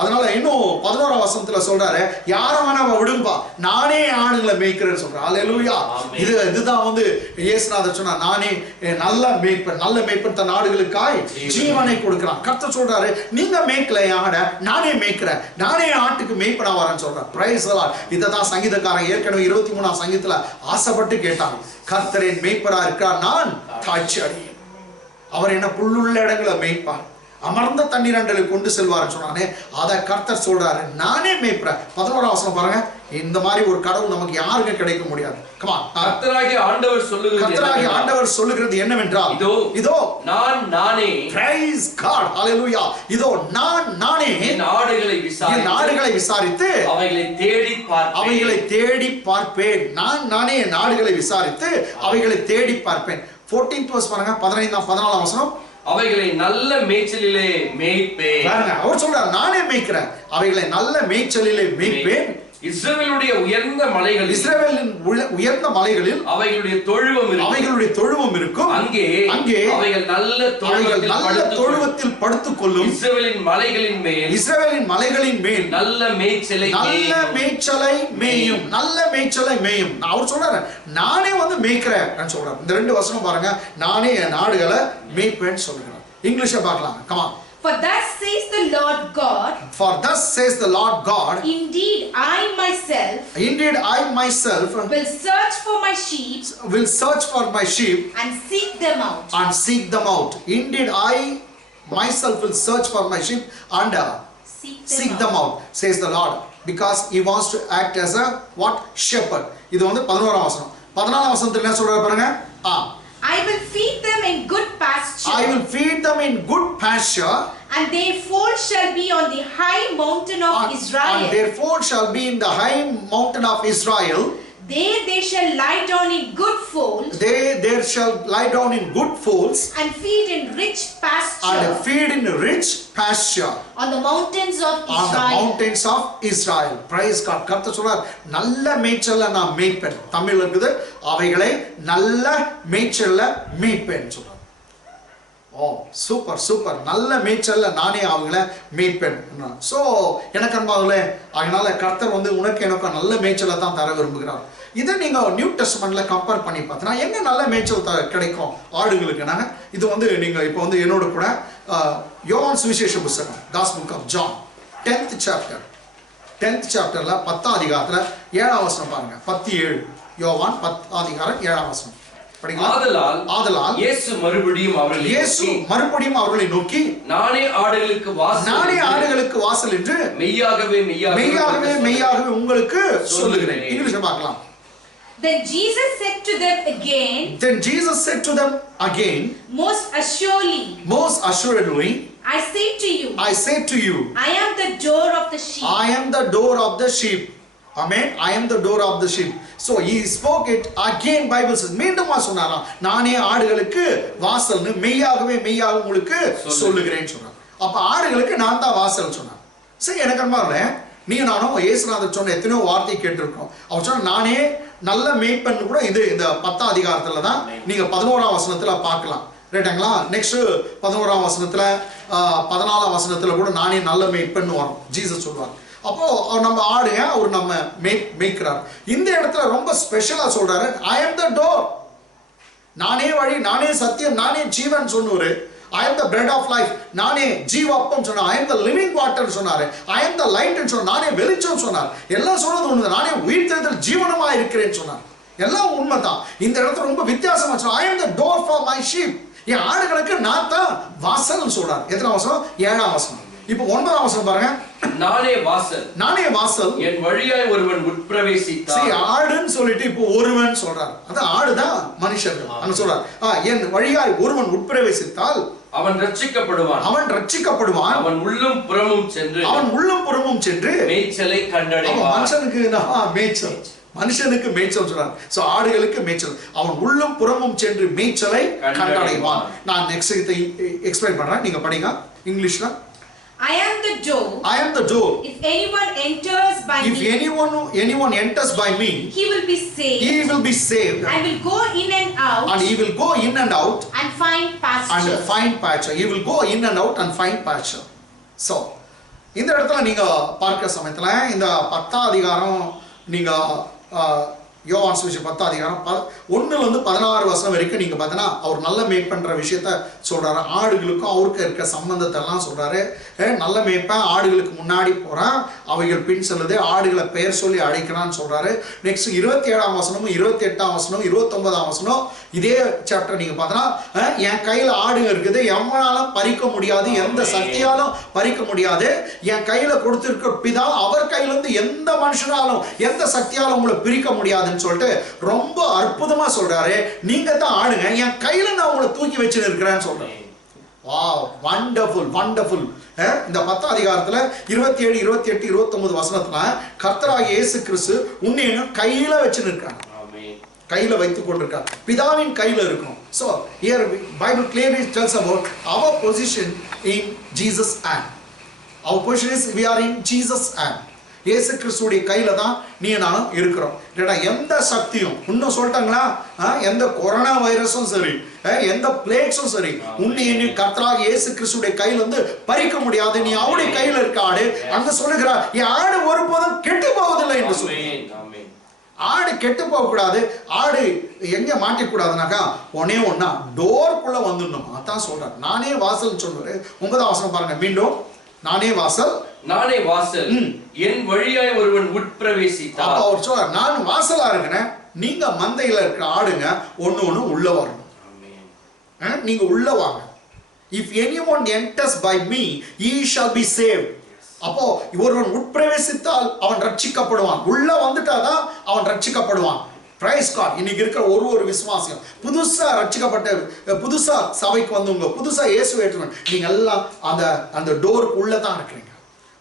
அதனால இன்னும் 11ஆம் வசனத்துல சொல்றாரு, யாரும் வேணா விடும்பா, நானே ஆடுகளை மேய்க்கிறேன்னு சொல்றேன். அல்லேலூயா. இதுதான் வந்து இயேசுநாதர் சொன்னா, நானே நல்ல மேய்ப்பன் தன் ஆடுகளுக்காய் ஜீவனை கொடுக்கிறான். கர்த்தர் சொல்றாரு, நீங்க மேய்க்கல ஆட, நானே மேய்க்கிறேன், நானே ஆட்டுக்கு மேய்ப்பனா வரேன்னு சொல்றேன். Praise the Lord. இததான் சங்கீதக்காரன் ஏற்கனவே 23ஆம் சங்கீதத்துல ஆசைப்பட்டு கேட்டான். கர்த்தரின் மேய்ப்பரா இருக்கார், நான் தாழ்ச்சி அடையேன். அவர் என்ன புல்லுள்ள இடங்களை மேய்ப்பார், அமர்ந்த தண்ணீரண்டலுக்கு கொண்டு செல்வார் சொன்னானே, அதை கர்த்தர் சொல்றாரு, நானே மேய்ப்பேன். 11ஆம் வசனம் பாருங்க. இந்த மாதிரி ஒரு கடவுள் நமக்கு யாருக்கு கிடைக்க முடியாது. கர்த்தராகிய ஆண்டவர் சொல்லுகிறது என்னவென்றால், இதோ நான் நானே. Praise God. ஹல்லேலூயா. இதோ நான் நானே என் ஆடுகளை விசாரித்து அவைகளை தேடி பார்ப்பேன். நான் நானே என் ஆடுகளை விசாரித்து அவைகளை தேடி பார்ப்பேன். 14th verse பாருங்க. 14ஆம் வசனம். அவைகளை நல்ல மேய்ச்சலிலே மேய்ப்பேன். அவர் சொல்றார், நானே மேய்க்கிறேன், அவைகளை நல்ல மேய்ச்சலிலே மேய்ப்பேன். இஸ்ரவேலுடைய உயர்ந்த மலைகளில் அவைகளுடைய தொழுவம் இருக்கும். அங்கே அவைகள் நல்ல தொழுவத்தில் படுத்துக் கொள்ளும். இஸ்ரவேலின் மலைகளின் மேல் நல்ல மேய்ச்சலை மேயும். அவர் சொல்றாரு, நானே வந்து மேய்க்கிறேன் சொல்றாரு. இந்த 2 வசனம் பாருங்க. நானே என் ஆடுகளை மேய்ப்பேன் சொல்றாரு. இங்கிலீஷ்ல பார்க்கலாம். come on. For thus says the Lord God. Indeed I myself will search for my sheep and seek them out. Indeed I myself will search for my sheep and seek them out, says the Lord, because he wants to act as a what? Shepherd. இது வந்து 11ஆம் வசனம். 14ஆம் வசனத்துல என்ன சொல்றாரு பாருங்க. I will feed them in good pasture. And their fold shall be on the high mountain of Israel. And their fold shall be in the high mountain of Israel. There they shall lie down in good folds. There shall lie down in good folds. And feed in rich pasture. On the mountains of Israel. Praise God. கர்த்தர் சொல்றார், நல்ல மேய்ச்சல்ல நான் மேய்ப்பேன். தமிழ்ல இருக்குது, அவைகளை நல்ல மேய்ச்சல்ல மேய்ப்பேன் சொல்றார். Super. நல்ல மேய்ச்சல்ல நானே அவங்கள மேய்ப்பேன். சோ எனக்கு அன்பாங்களே, அதனால கர்த்தர் வந்து உனக்கு எனக்கு நல்ல மேய்ச்சலை தான் தர விரும்புகிறார். இதை நீங்க நியூ டெஸ்டமெண்ட்ல கம்பேர் பண்ணி பார்த்தீங்கன்னா எங்க நல்ல மேய்ச்சல் கிடைக்கும் ஆடுகளுக்கு. இது வந்து நீங்க இப்போ வந்து என்னோட கூட யோவான் சுவிசேஷ புத்தகம், Gospel of John 10th chapter 10th chapterல 10ஆம் அதிகாரத்துல 7ஆம் வசனம் பாருங்க. 10:7 யோவான் 10ஆம் அதிகாரம் 7ஆம் வசனம். ஆதலால் இயேசு மறுபடியும் அவர்களை நோக்கி, நானே ஆடுகளுக்கு வாசல் என்று மெய்யாகவே உங்களுக்கு சொல்லுகிறேன். இங்கிலீஷ்ல பார்க்கலாம். Then Jesus said to them again, most assuredly, I say to you, I am the door of the sheep. Amen. I am the door of the sheep. So he spoke it again. Bible says, மீண்டுமா சொன்னாராம், நானே ஆடுகளுக்கு வாசல்னு மெய்யாகவே உங்களுக்கு சொல்லுகிறேன்னு சொன்னார். அப்ப ஆடுகளுக்கு நான் தான் வாசல் சொன்னார். சரி, எனக்கு அன்பார்ல, நீ நானும் இயேசுநாதர் சொன்ன எத்தனையோ வார்த்தை கேட்டிருக்கோம். அவர் சொன்ன நானே நல்ல மேய்ப்பன் கூட இந்த 10ஆம் அதிகாரத்துல தான் நீங்க 11ஆம் வசனத்துல பார்க்கலாம். ரைட்டுங்களா? நெக்ஸ்ட் 11ஆம் வசனத்துல 14ஆம் வசனத்துல கூட நானே நல்ல மேய்ப்பன் வரும் ஜீசஸ் சொல்வார். அப்போ நம்ம ஆடுங்க, அவர் நம்ம மேய்க்கிறார். இந்த இடத்துல ரொம்ப ஸ்பெஷலா சொல்றாரு, ஐ அம் த டோர். நானே வழி, நானே சத்தியம், நானே ஜீவன் சொன்னூரு. I am the bread of life. நானே ஜீவாப்பம் சொன்னார். I am the living water சொன்னார். I am the light சொன்னார். நானே வெளிச்சம் சொன்னார். எல்லாம் சொன்னது உண்மை. நானே உயிர்த்தெழுதல் ஜீவனமா இருக்கிறேன்னு சொன்னார். எல்லாம் உண்மைதான். இந்த இடத்துல ரொம்ப வித்தியாசமா சொன்னார். I am the door for my sheep. என் ஆடுகளுக்கு நான் தான் வாசல் சொல்றார். எத்தனை வசனம்? 7ஆம் வசனம். இப்போ 9ஆம் வசனம் பாருங்க. நானே வாசல், நானே வாசல், என் வழியாய் ஒருவன் உட்பிரவேசித்தால். சரி, ஆடுன்னு சொல்லிட்டு இப்போ ஒருவன் சொல்றார். அதான் ஆடுதான் மனுஷர்கள். அங்க சொல்றார், என் வழியாய் ஒருவன் உட்பிரவேசித்தால் அவன் ரட்சிக்கப்படுவான். அவன் ரட்சிக்கப்படுவான். அவன் உள்ளும் புறமும் சென்று, அவன் உள்ளும் புறமும் சென்று மேய்ச்சலை கண்டடைவான். மனுஷனுக்கு மேய்ச்சல், மனுஷனுக்கு மேய்ச்சல் சொல்றார். சோ ஆடுகளுக்கு மேய்ச்சல். அவன் உள்ளும் புறமும் சென்று மேய்ச்சலை கண்டடைவான். நான் நெக்ஸ்ட் இதை எக்ஸ்பிளைன் பண்றேன், நீங்க படிங்க இங்கிலீஷ்ல. I am the door. I am the door. If anyone enters by me, if anyone enters by me, he will be saved. He will be saved. I will go in and out. And he will go in and out. And find pasture. And find pasture. He will go in and out and find pasture. So, இந்த இடத்துல நீங்க பார்க்க சமயத்துல இந்த 10ஆம் அதிகாரம் நீங்க யோவான் சுவிசேஷம் 10ஆம் அதிகாரம் 1ல இருந்து 16 வசனம் வரைக்கும் நீங்க பார்த்தீங்கன்னா அவர் நல்ல மேய்ப்பன்ற விஷயத்த சொல்றாரு. ஆடுகளுக்கும் அவருக்கு இருக்க சம்பந்தத்தை எல்லாம் சொல்றாரு. நல்ல மேய்ப்பன் ஆடுகளுக்கு முன்னாடி போறான், அவைகள் பின் செல்லுது, ஆடுகளை பெயர் சொல்லி அழைக்கிறான்னு சொல்றாரு. நெக்ஸ்ட் 27ஆம் வசனமும் 28ஆம் வசனம் 29ஆம் வசனம் இதே சாப்டர் நீங்க பார்த்தீங்கன்னா என் கையில ஆடுங்க இருக்குது, எவனாலும் பறிக்க முடியாது, எந்த சக்தியாலும் பறிக்க முடியாது, என் கையில கொடுத்திருக்க பிதா அவர் கையில இருந்து எந்த மனுஷனாலும் எந்த சக்தியாலும் உங்களை பிரிக்க முடியாதுன்னு சொல்லிட்டு ரொம்ப அற்புதமா சொல்றாரு. நீங்க தான் ஆடுங்க, என் கையில நான் உங்களை தூக்கி வச்சுன்னு இருக்கிறேன்னு சொல்றேன். Wow, wonderful wonderful. இந்த 10ஆம் அதிகாரத்துல 27, 28, 29 வசனத்துல கர்த்தராகிய இயேசு கிறிஸ்து உன்னை கையில வச்சுன்னு இருக்காங்க, கையில வைத்துக் கொண்டிருக்கார், பிதாவின் கையில இருக்கும். So here Bible clearly tells about our position in Jesus' hand. Our position is we are in Jesus' hand. இயேசு கிறிஸ்துவுடைய கையில தான் நீ நானும் இருக்கிறோம். எந்த சக்தியும் இன்னும் சொல்லிட்டாங்களா, எந்த கொரோனா வைரஸும் சரி, எந்த பிளேக்ஸும் சரி, உன்னை கர்த்தராகிய இயேசு கிறிஸ்துவுடைய கையில வந்து பறிக்க முடியாது. நீ அவருடைய கையில இருக்க ஆடு. அங்க சொல்லுகிறார், என் ஆடு ஒருபோதும் கெட்டு போவதில்லை என்று சொல்லி. ஆடு கெட்டு போக கூடாது. ஆடு எங்க மாட்டிக்கூடாதுனாக்கா ஒன்னே ஒன்னா டோருக்குள்ள வந்துடணும். அதான் சொல்றாரு, நானே வாசல் சொன்னாரு. 9ஆம் வசனம் பாருங்க மீண்டும். நானே வாசல், நானே வாசல், என் வழியாய் ஒருவன் உட்பிரவேசித்தால். அப்ப அவர் சொல்றார், நான் வாசலா இருக்கிறேன், நீங்க மந்தையில இருக்கிற ஆடுங்க ஒண்ணு உள்ள வரணும். நீங்க உள்ள வாங்க. If anyone enters by me, he shall be saved. அப்போ ஒருவன் உட்பிரவேசித்தால் அவன் ரட்சிக்கப்படுவான். உள்ள வந்துட்டாதான் அவன் ரட்சிக்கப்படுவான். Praise God. இன்னைக்கு இருக்கிற ஒரு விசுவாசியம் புதுசா ரட்சிக்கப்பட்ட, புதுசா சபைக்கு வந்தவங்க, புதுசா இயேசுவை ஏற்றுக்கணும், நீங்க எல்லாம் அந்த டோருக்கு உள்ளதான் இருக்கிறீங்க,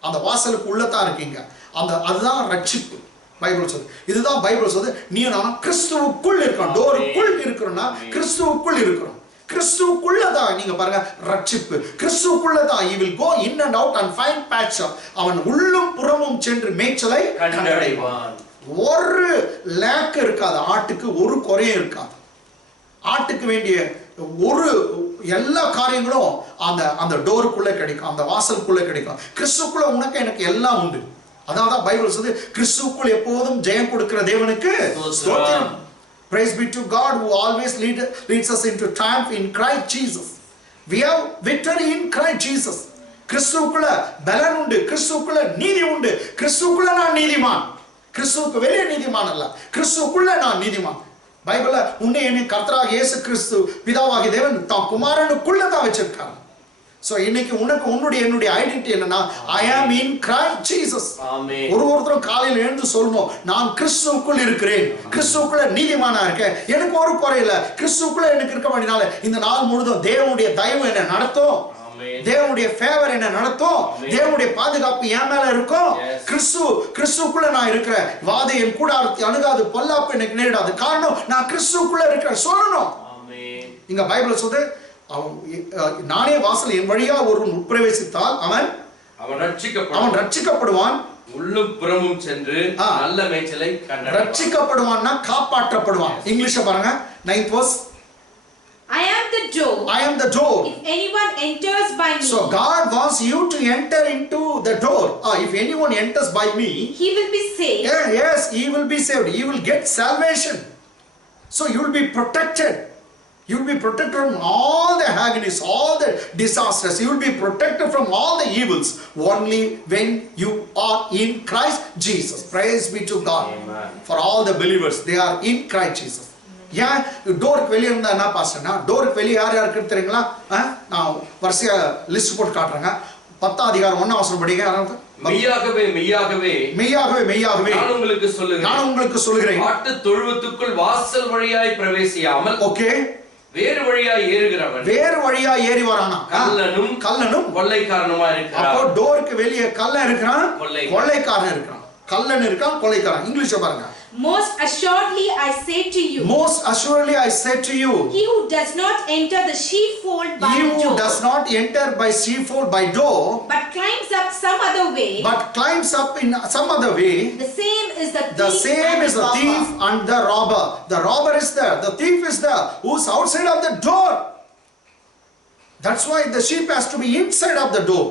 அந்த வாசலுக்கு உள்ளதான் இருக்கீங்க. அதுதான் ரட்சிப்பு. பைபிள் சொல்லுது, இதுதான் பைபிள் சொல்லுது. நீ நான் கிறிஸ்துவுக்குள் இருக்கிறோம். டோருக்குள் இருக்கிறோம்னா கிறிஸ்துவுக்குள் இருக்கிறோம். கிறிஸ்துவுக்குள்ளதான் நீங்க பாருங்க ரட்சிப்பு. கிறிஸ்துவுக்குள்ளதான் he will go in and out and find pasture. அவன் உள்ளும் புறமும் சென்று மேய்ச்சலை கண்டடைவான். ஒரு லேக் இருக்காது ஆட்டுக்கு, ஒரு குறையும் இருக்காது. ஆட்டுக்கு வேண்டிய ஒரு எல்லா காரியங்களும் அந்த டோருக்குள்ள கிடைக்கும், அந்த வாசலுக்குள்ள கிடைக்கும். கிறிஸ்துக்குள்ள உனக்கு எனக்கு எல்லாம் உண்டு. அதான் பைபிள் சொல்லுது, கிறிஸ்துக்குள் எப்போதும் ஜெயம் கொடுக்கிற தேவனுக்கு ஸ்தோத்திரம். Praise be to God who always leads us into triumph in Christ Jesus. We have victory in Christ Jesus. கிறிஸ்துவுக்குள்ள பலன் உண்டு, கிறிஸ்துவுக்குள்ள நீதி உண்டு. கிறிஸ்துவுக்குள்ள நான் நீதிமான். கிறிஸ்துவுக்கு வெளியே நீதிமான் அல்ல, கிறிஸ்துவுக்குள்ள நான் நீதிமான். பைபிள்ல உன்னை என்னை கர்த்தராகிய இயேசு கிறிஸ்து பிதாவாகிய தேவன் தான் குமாரனுக்குள்ள தான் வச்சிருக்காங்க. சோ இன்னைக்கு உனக்கு உன்னுடைய என்னுடைய ஐடென்டிட்டி என்னன்னா, I am in Christ Jesus. ஒருத்தரும் காலையில் எழுந்து சொல்லணும், நான் கிறிஸ்துவுக்குள் இருக்கிறேன், கிறிஸ்துவுக்குள்ள நீதிமானா இருக்கேன், எனக்கு ஒரு குறை இல்லை, கிறிஸ்துவுக்குள்ள எனக்கு இருக்க வேண்டியனால இந்த நாள் முழுதும் தேவனுடைய தயவு என்ன நடத்தும், தேவனுடைய ஃபேவர் என்ன நடத்தும், தேவனுடைய பாதுகாப்பு என் மேல இருக்கும். கிறிஸ்துவுக்குள்ள நான் இருக்கிறேன், வாதை என் கூடாரத்தை அணுகாது, பொல்லாப்பு எனக்கு நேரிடாது. காரணம் நான் கிறிஸ்துவுக்குள்ள இருக்கிறேன் சொல்லணும். இங்க பைபிள் சொல்லுது, நானே வாசல், என் வழியா ஒருவன் உட்பிரவேசித்தால் அவன் ரட்சிக்கப்படுவான். உள்ளும் புறமும் சென்று நல்ல மேய்ச்சலை கண்டடைவான். ரட்சிக்கப்படுவான்னா காப்பாற்றப்படுவான். இங்கிலீஷ் பாருங்க 9th verse. I am the door. I am the door. If anyone enters by me, So God wants you to enter into the door. If anyone enters by me, he will be saved. yes, he will be saved. He will get salvation. So you will be protected. You will be protected from all the agonies, all the disasters. You will be protected from all the evils only when you are in Christ Jesus. Praise be to God. Amen. For all the believers, they are in Christ Jesus. ஏன் டோருக்கு வெளியே இருந்தா என்ன பாஸ்டர்னா, டோருக்கு வெளியே யார் யாருக்கு தெரியுங்களா? நான் வரிசையா லிஸ்ட் போட்டு காட்டுறேங்க. 10ஆம் அதிகாரம் 1ஆம் வசனம் படிங்க. மெய்யாகவே மெய்யாகவே மெய்யாகவே மெய்யாகவே நான் உங்களுக்கு சொல்லுகிறேன் ஆட்டு தொழுவத்துக்குள் வாசல் வழியாய் பிரவேசியாமல் ஓகே வேறு வழியாய் ஏறுகிறவன் வேறு வழியா ஏறி வரானா கள்ளனும் கொள்ளைக்காரனுமா இருக்கிறான். அப்போ டோருக்கு வெளியே கள்ளன் இருக்கிறான், கொள்ளைக்காரன் இருக்கிறான். கள்ளன் இருக்கான், கொள்ளைக்காரன். இங்கிலீஷ்ல பாருங்க. Most assuredly I say to you. Most assuredly I say to you. He who does not enter the sheepfold by he door. who does not enter by sheepfold by door. But climbs up some other way. But climbs up in some other way. The same is the thief. The same is the thief and the robber. The robber is there. The thief is there. Who's outside of the door? That's why the sheep has to be inside of the door.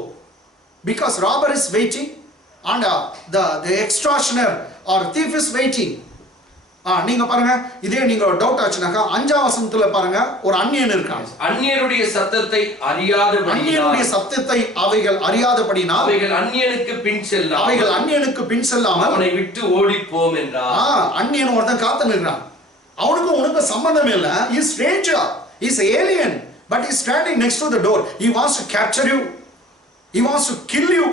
Because robber is waiting. And the extortioner or thief is waiting. நீங்க பாருங்க, இதே நீங்க doubt ஆச்சுனாக்கா 5ஆம் வசனத்துல பாருங்க, ஒரு அந்நியன் இருக்கான். அந்நியருடைய சத்தத்தை அவைகள் அறியாதபடினால் அவைகள் அந்நியனுக்கு பின் செல்லாமல் அவனை விட்டு ஓடிப்போம் என்றார். அந்நியன் ஒருத்தன் காத்து நிற்கிறான். அவனுக்கு உனக்கு சம்பந்தமே இல்ல. He is stranger. He is alien. But he is standing next to the door. He wants to capture you. He wants to kill you.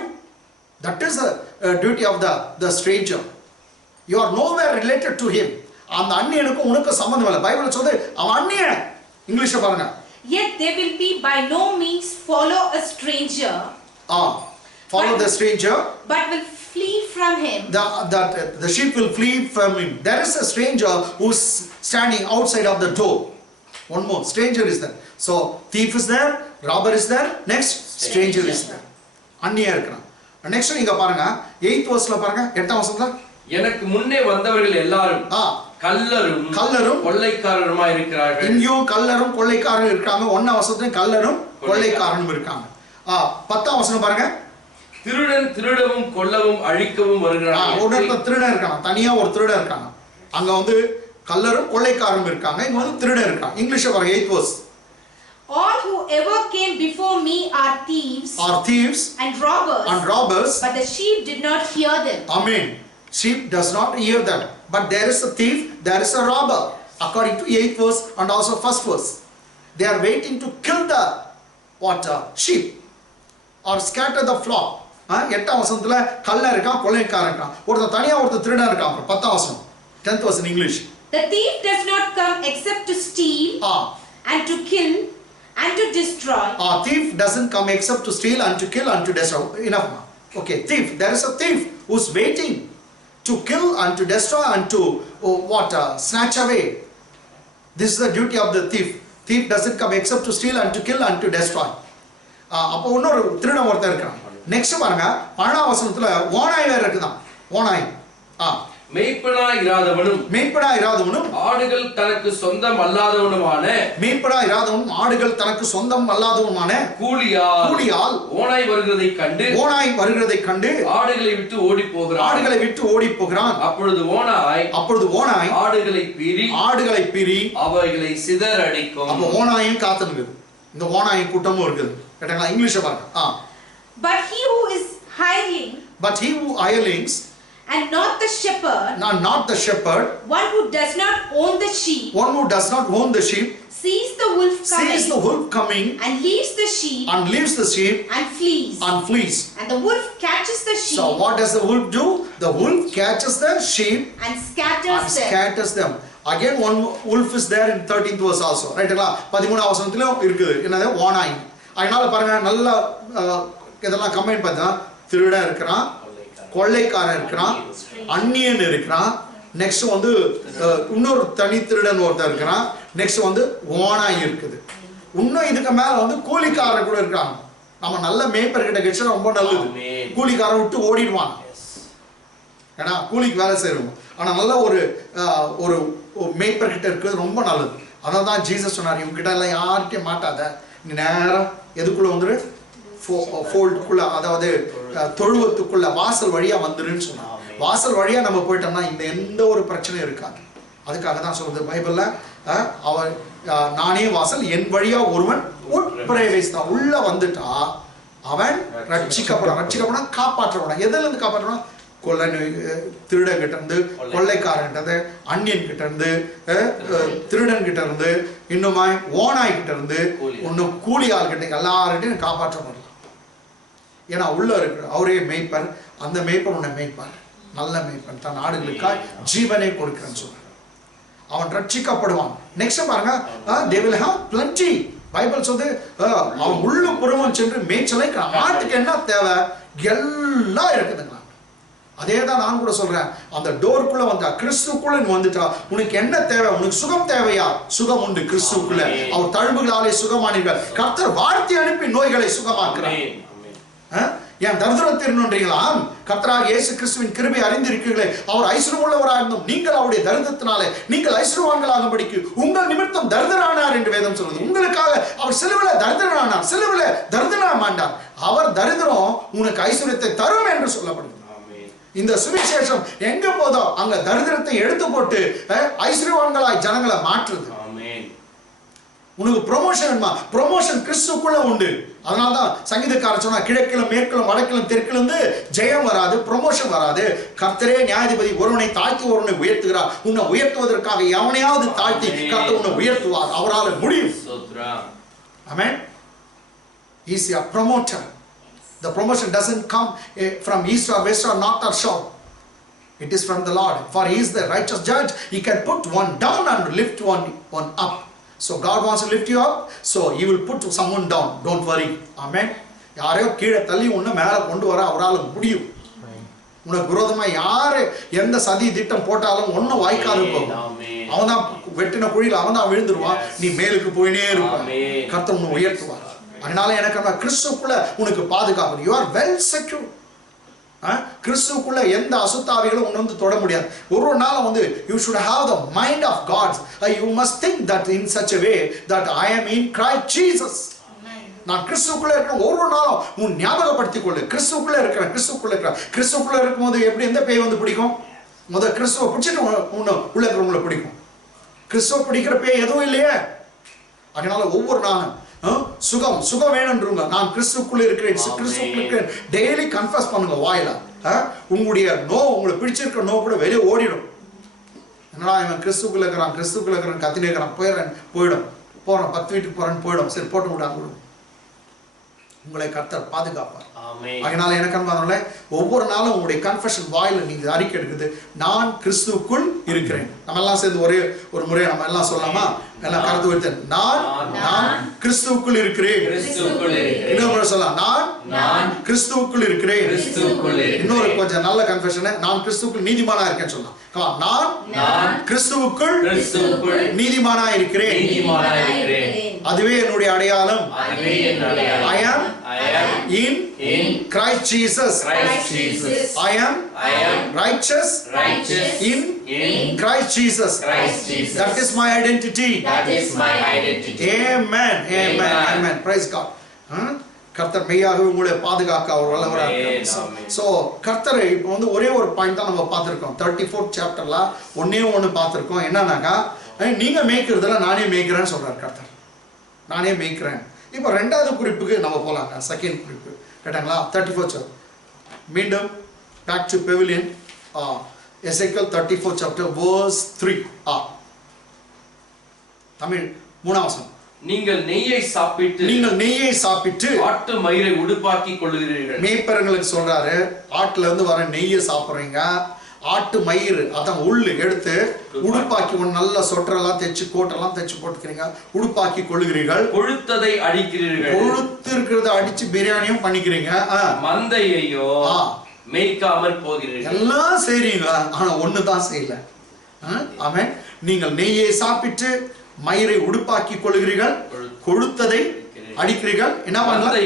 That is the duty of the stranger. You are nowhere related to him. அந்த அந்நியனுக்கு உனக்கு சம்பந்தம் இல்லை. Bible சொல்லுது அவன் அந்நியன். இங்கிலீஷ்ல பாருங்க. Yet they will be by no means follow a stranger. Follow the stranger. But will flee from him. The sheep will flee from him. There is a stranger who is standing outside of the door. One more stranger is there. So thief is there, robber is there, next stranger is there. அந்நியன் இருக்கிறான். Next நீங்க பாருங்க 8th verseல பாருங்க 8ஆம் வசனத்துல எனக்கு முன்னே வந்தவர்கள் எல்லாரும் கள்ளரும் கொள்ளைக்காரருமா இருக்கிறார்கள். இங்கேயும் கள்ளரும் கொள்ளைக்காரரும் இருக்காங்க. 1ஆம் வசனத்துல கள்ளரும் கொள்ளைக்காரரும் இருக்காங்க. 10ஆம் வசனம் பாருங்க. திருடன் திருடவும் கொல்லவும் அழிக்கவும் வருகிறான். ஒருத்தர் திருடன் இருக்காங்க, தனியா ஒரு திருடன் இருக்காங்க. அங்க வந்து கள்ளரும் கொள்ளைக்காரரும் இருக்காங்க, இங்க வந்து திருடன் இருக்காங்க. இங்கிலீஷ்ல பாருங்க 8th verse. All who ever came before me are thieves and robbers, but the sheep did not hear them. Amen. Sheep does not hear them, but there is a thief, there is a robber, according to 8th verse and also 1st verse. They are waiting to kill the sheep or scatter the flock. 8ஆம் வசனத்துல கள்ளன் இருக்கான், கொள்ளைக்காரன் இருக்கான். ஒருத்தர் தனியா ஒருத்தர் திருடன் இருக்கான். 10ஆம் வசனம் 10th verse in English. The thief does not come except to steal and to kill and to destroy. Thief doesn't come except to steal and to kill and to destroy. Enough. Okay, thief. There is a thief who's waiting to kill and to destroy and to snatch away. This is the duty of the thief. Thief doesn't come except to steal and to kill and to destroy. அப்போ இன்னொரு திருடன் ஒருத்தர் இருக்கான். Next பாருங்க 12ஆம் வசனத்துல ஓநாய் வேற இருக்குதான். ஓநாய் மேய்ப்பனாய் இராதவனும் ஆடுகள் தனக்கு சொந்தம் அல்லாதவனுமான கூலியால் ஓனாய் வருகிறதை கண்டு ஆடுகளை விட்டு ஓடி போகிறான். அப்பொழுது ஓனாய் ஆடுகளை பீறி அவைகளை சிதறடிக்கும். அப்ப ஓனாயும் காத்துனுக்குது. இந்த ஓனாயும் கூட்டமும் இருக்குது. கேட்டீங்களா? இங்கிலீஷ்ல பாருங்க. But he who hirelings and not the shepherd, one who does not own the sheep, sees the wolf coming and leaves the sheep and flees. And the wolf catches the sheep. So what does the wolf do? The wolf catches the sheep and scatters them. Again one wolf is there in 13th verse also. ரைட்டுங்களா? 13ஆம் வசனத்திலும் இருக்குது. என்னது? ஓநாய். அதனால பாருங்க நல்லா இதெல்லாம் combine பண்ணா திருடன் இருக்கிறான், கொள்ளைக்காரன் இருக்கிறான், அந்நியன் இருக்கிறான், நெக்ஸ்ட் வந்து இன்னொரு தனி திருடன் ஒருத்தர் இருக்கிறான், நெக்ஸ்ட் வந்து ஓனாய் இருக்குது. இன்னும் இதுக்கு மேல வந்து கூலிக்காரன் கூட இருக்காங்க. நம்ம நல்ல மேய்ப்பர்கிட்ட கிடைச்சா ரொம்ப நல்லது. கூலிக்காரன் விட்டு ஓடிடுவாங்க. ஏன்னா கூலிக்கு வேலை செய்யறோம். ஆனா நல்ல ஒரு மேய்ப்பர்கிட்ட இருக்கிறது ரொம்ப நல்லது. அதனால தான் ஜீசஸ் சொன்னார், இவங்ககிட்ட எல்லாம் யார்கிட்டயும் மாட்டாத, நீ நேரம் எதுக்குள்ள வந்துரு, ஃபோல்டுக்குள்ள, அதாவது தொழுவத்துக்குள்ள வாசல் வழியா வந்துருன்னு சொன்னார். வாசல் வழியா நம்ம போயிட்டோம்னா இந்த எந்த ஒரு பிரச்சனையும் இருக்காது. அதுக்காக தான் சொல்றது பைபிள்ல, அவர் நானே வாசல், என் வழியா ஒருவன் உட்பிரவேசித்தான், உள்ள வந்துட்டா அவன் ரட்சிக்கப்படும், காப்பாற்றப்படும். எதுல இருந்து காப்பாற்றணும்? திருடன் கிட்ட இருந்து, கொள்ளைக்காரன் கிட்ட, அந்நியன் கிட்ட இருந்து, திருடன் கிட்ட இருந்து, இன்னுமா ஓனாய் கிட்ட இருந்து, இன்னும் கூலியாள் கிட்ட, எல்லார்கிட்டையும் காப்பாற்ற முடியும். ஏன்னா உள்ள இருக்கு அவரே மேய்ப்பர், அந்த மேய்ப்பர் உன்னை மேய்ப்பார், நல்ல மேய்ப்பன், தன் ஆடுகளுக்காய் ஜீவனை கொடுக்கிறேன்னு சொல்றான். அவன் ரட்சிக்கப்படுவான். நெக்ஸ்ட் பாருங்க, they will have plenty. Bible சொல்லுது அவன் உள்ள புறமும் சென்று மேய்ச்சலை, ஆட்டுக்கு என்ன தேவை எல்லாம் இருக்குதுங்களா. அதே தான் நான் கூட சொல்றேன், அந்த டோருக்குள்ள வந்தா, கிறிஸ்துக்குள்ள வந்துட்டா உனக்கு என்ன தேவை? உனக்கு சுகம் தேவையா? சுகம் உண்டு கிறிஸ்துக்குள்ள. அவர் தழும்புகளாலே சுகமானீர்கள். கர்த்தர் வார்த்தை அனுப்பி நோய்களை சுகமாக்குறார். ஏன் தரித்திரம் தீரணுன்றீங்களா? கர்த்தராகிய இயேசு கிறிஸ்துவின் கிருபை அறிந்திருக்கிறீர்களே, அவர் ஐஸ்வர்யம் உள்ளவராக இருந்தும் நீங்கள் அவருடைய தரித்திரத்தினாலே நீங்கள் ஐஸ்வர்யவான்களாகும்படிக்கு உங்கள் நிமித்தம் தரித்திரனானார் என்று வேதம் சொல்லுது. உங்களுக்காக அவர் சிலுவையில தரித்திரனானார், சிலுவையில தரித்திரனா மாண்டார். அவர் தரித்திரம் உனக்கு ஐஸ்வர்யத்தை தரும் என்று சொல்லப்படுது. இந்த சுவிசேஷம் எங்க போதோ அங்க தரித்திரத்தை எடுத்து போட்டு ஐஸ்வர்யவான்களாய் ஜனங்களை மாற்றுது. உனக்கு ப்ரொமோஷன் வேணுமா? ப்ரொமோஷன் கிறிஸ்துக்குள்ள உண்டு. அதனால்தான் சங்கீதக்காரர் சொன்னா, கிழக்கிலும் மேற்கிலும் வடக்கிலும் தெற்கிலிருந்து ஜெயம் வராது, ப்ரொமோஷன் வராது. கர்த்தரே நியாயாதிபதி, ஒருவனை தாழ்த்தி ஒருவனை உயர்த்துகிறார். உன்னை உயர்த்துவதற்காக எவனையாவது தாழ்த்தி கர்த்தர் உன்னை உயர்த்துவார், அவரால் முடியும். ஆமென். He is a promoter. The promotion doesn't come from east or west or north or south. It is from the Lord. For He is the righteous judge. He can put one down and lift one up. So God wants to lift you up, so He will put someone down. Don't worry. Amen. யாரையோ கீழே தள்ளி உன்னை மேலே கொண்டு வர அவரால் முடியும். உனக்கு விரோதமா யாரு எந்த சதி திட்டம் போட்டாலும் ஒன்னும் வாய்க்காது போகும். அவன் தான் வெட்டின குழியில் அவன் தான் விழுந்துருவான். நீ மேலுக்கு போயினே இருப்பான். கர்த்தர் உன்னை உயர்த்துவார். அதனால எனக்கு கிறிஸ்துக்குள்ள உனக்கு பாதுகாப்பு. You are well secure. கிறிஸ்துவுக்குள்ள எந்த அசுத்தாவிகளும் உன்னை வந்து தொட முடியாது. ஒரு நாள் வந்து you should have the mind of God. You must think that in such a way that I am in Christ Jesus. நான் கிறிஸ்துவுக்குள்ள இருக்கிற ஒரு நாளும் உன் ஞாபகப்படுத்திக் கொள்ளு, கிறிஸ்துவுக்குள்ள இருக்கிறேன், கிறிஸ்துவுக்குள்ள இருக்கிறேன். கிறிஸ்துவுக்குள்ள இருக்கும்போது எப்படி எந்த பேய் வந்து பிடிக்கும்? முதல் கிறிஸ்துவை பிடிச்சிட்டு உன்னை உள்ள இருக்கிறவங்களை பிடிக்கும். கிறிஸ்துவ பிடிக்கிற பேய் எதுவும் இல்லையே. அதனால ஒவ்வொரு நாளும் சுகம் வேணும்ன்றவங்க, நான் கிறிஸ்துக்குள்ள இருக்கிறேன், கிறிஸ்துக்குள்ள இருக்கிறேன், டெய்லி கன்ஃபஸ் பண்ணுங்க வாயில. உங்களுடைய உங்களை பிடிச்சிருக்கிற நோ கூட வெளியே ஓடிடும். என்னடா இவன் கிறிஸ்துக்குள்ள இருக்கிறான் கத்தினே இருக்கிறான், போயிடும், போறோம் 10 வீட்டுக்கு போறேன்னு போயிடும். சரி போட்டு விடாங்க, உங்களை கர்த்தர் பாதுகாப்பார். அதனால எனக்கு அன்பானவர்களே, ஒவ்வொரு நாளும் உங்களுடைய கன்ஃபெஷன் வாயில நீங்க அறிக்கை எடுக்குது, நான் கிறிஸ்துவுக்குள் இருக்கிறேன். நம்ம எல்லாம் சேர்ந்து ஒரே ஒரு முறை நம்ம எல்லாம் சொல்லலாமா? எல்லாம் கருத்து வைத்தேன், நான் கிறிஸ்துவுக்குள் இருக்கிறேன். இன்னொரு சொல்லலாம், நான் கிறிஸ்துவுக்குள் இருக்கிறேன். இன்னொரு கொஞ்சம் நல்ல கன்ஃபெஷன், நான் கிறிஸ்துவுக்குள் நீதிமானா இருக்கேன்னு சொல்லலாம். நான் கிறிஸ்துவுக்குள் நீதிமானா இருக்கிறேன். அதுவே என்னுடைய அடையாளம். I am in Christ Jesus. I am righteous in Christ Jesus. That is my identity. Amen. Praise God. கர்த்தர் மெய்யாகவே உங்களை பாதுகாக்க அவர் வல்லவராக இருக்கிறார். சோ கர்த்தரை இப்போ வந்து ஒரே ஒரு பாயிண்ட் தான் நம்ம பார்த்துருக்கோம். 34th சாப்டர்ல ஒண்ணு பார்த்துருக்கோம். என்னன்னாக்கா, நீங்க மேய்க்கிறதுல நானே மேய்க்கிறேன்னு சொல்றாரு கர்த்தர். நானே மேய்க்கிறேன். இப்போ ரெண்டாவது குறிப்புக்கு நம்ம போலாங்க. செகண்ட் குறிப்பு கேட்டாங்களா? 34th chapter. மீண்டும் பேக் டு பெவிலியன். எசேக்கியேல் 34th சாப்டர் verse 3. தமிழ் 3ஆம் வசனம். நீங்கள் நெய்யை சாப்பிட்டு ஆட்டு மயிரை உடுப்பாக்கி கொள்கிறீர்கள். மேய்ப்பர்களுக்கு சொல்றாரு, ஆட்டுல இருந்து வர நெய்யை சாப்பிடுறீங்க, ஆட்டு மயிறு அதான் உள்ளு எடுத்து உடுப்பாக்கி நல்ல சொட்டரெல்லாம் தைச்சு கோட்டெல்லாம் தைச்சு போட்டுக்கிறீங்க, உடுப்பாக்கி கொள்ளுகிறீர்கள். கொழுத்ததை அடிக்கிறீர்கள். கொழுத்து இருக்கிறத அடிச்சு பிரியாணியும் பண்ணிக்கிறீங்க. மந்தையையோ மேய்க்காமல் போகிறீர்கள். எல்லாம் செய்றீங்க, ஆனா ஒண்ணுதான் செய்யல. ஆமென். நீங்கள் நெய்யை சாப்பிட்டு மயிரை உடுப்பாக்கி கொள்ளுகிறீர்கள், கொழுத்ததை அடிக்கிறீர்கள், என்ன பண்ணலாம்?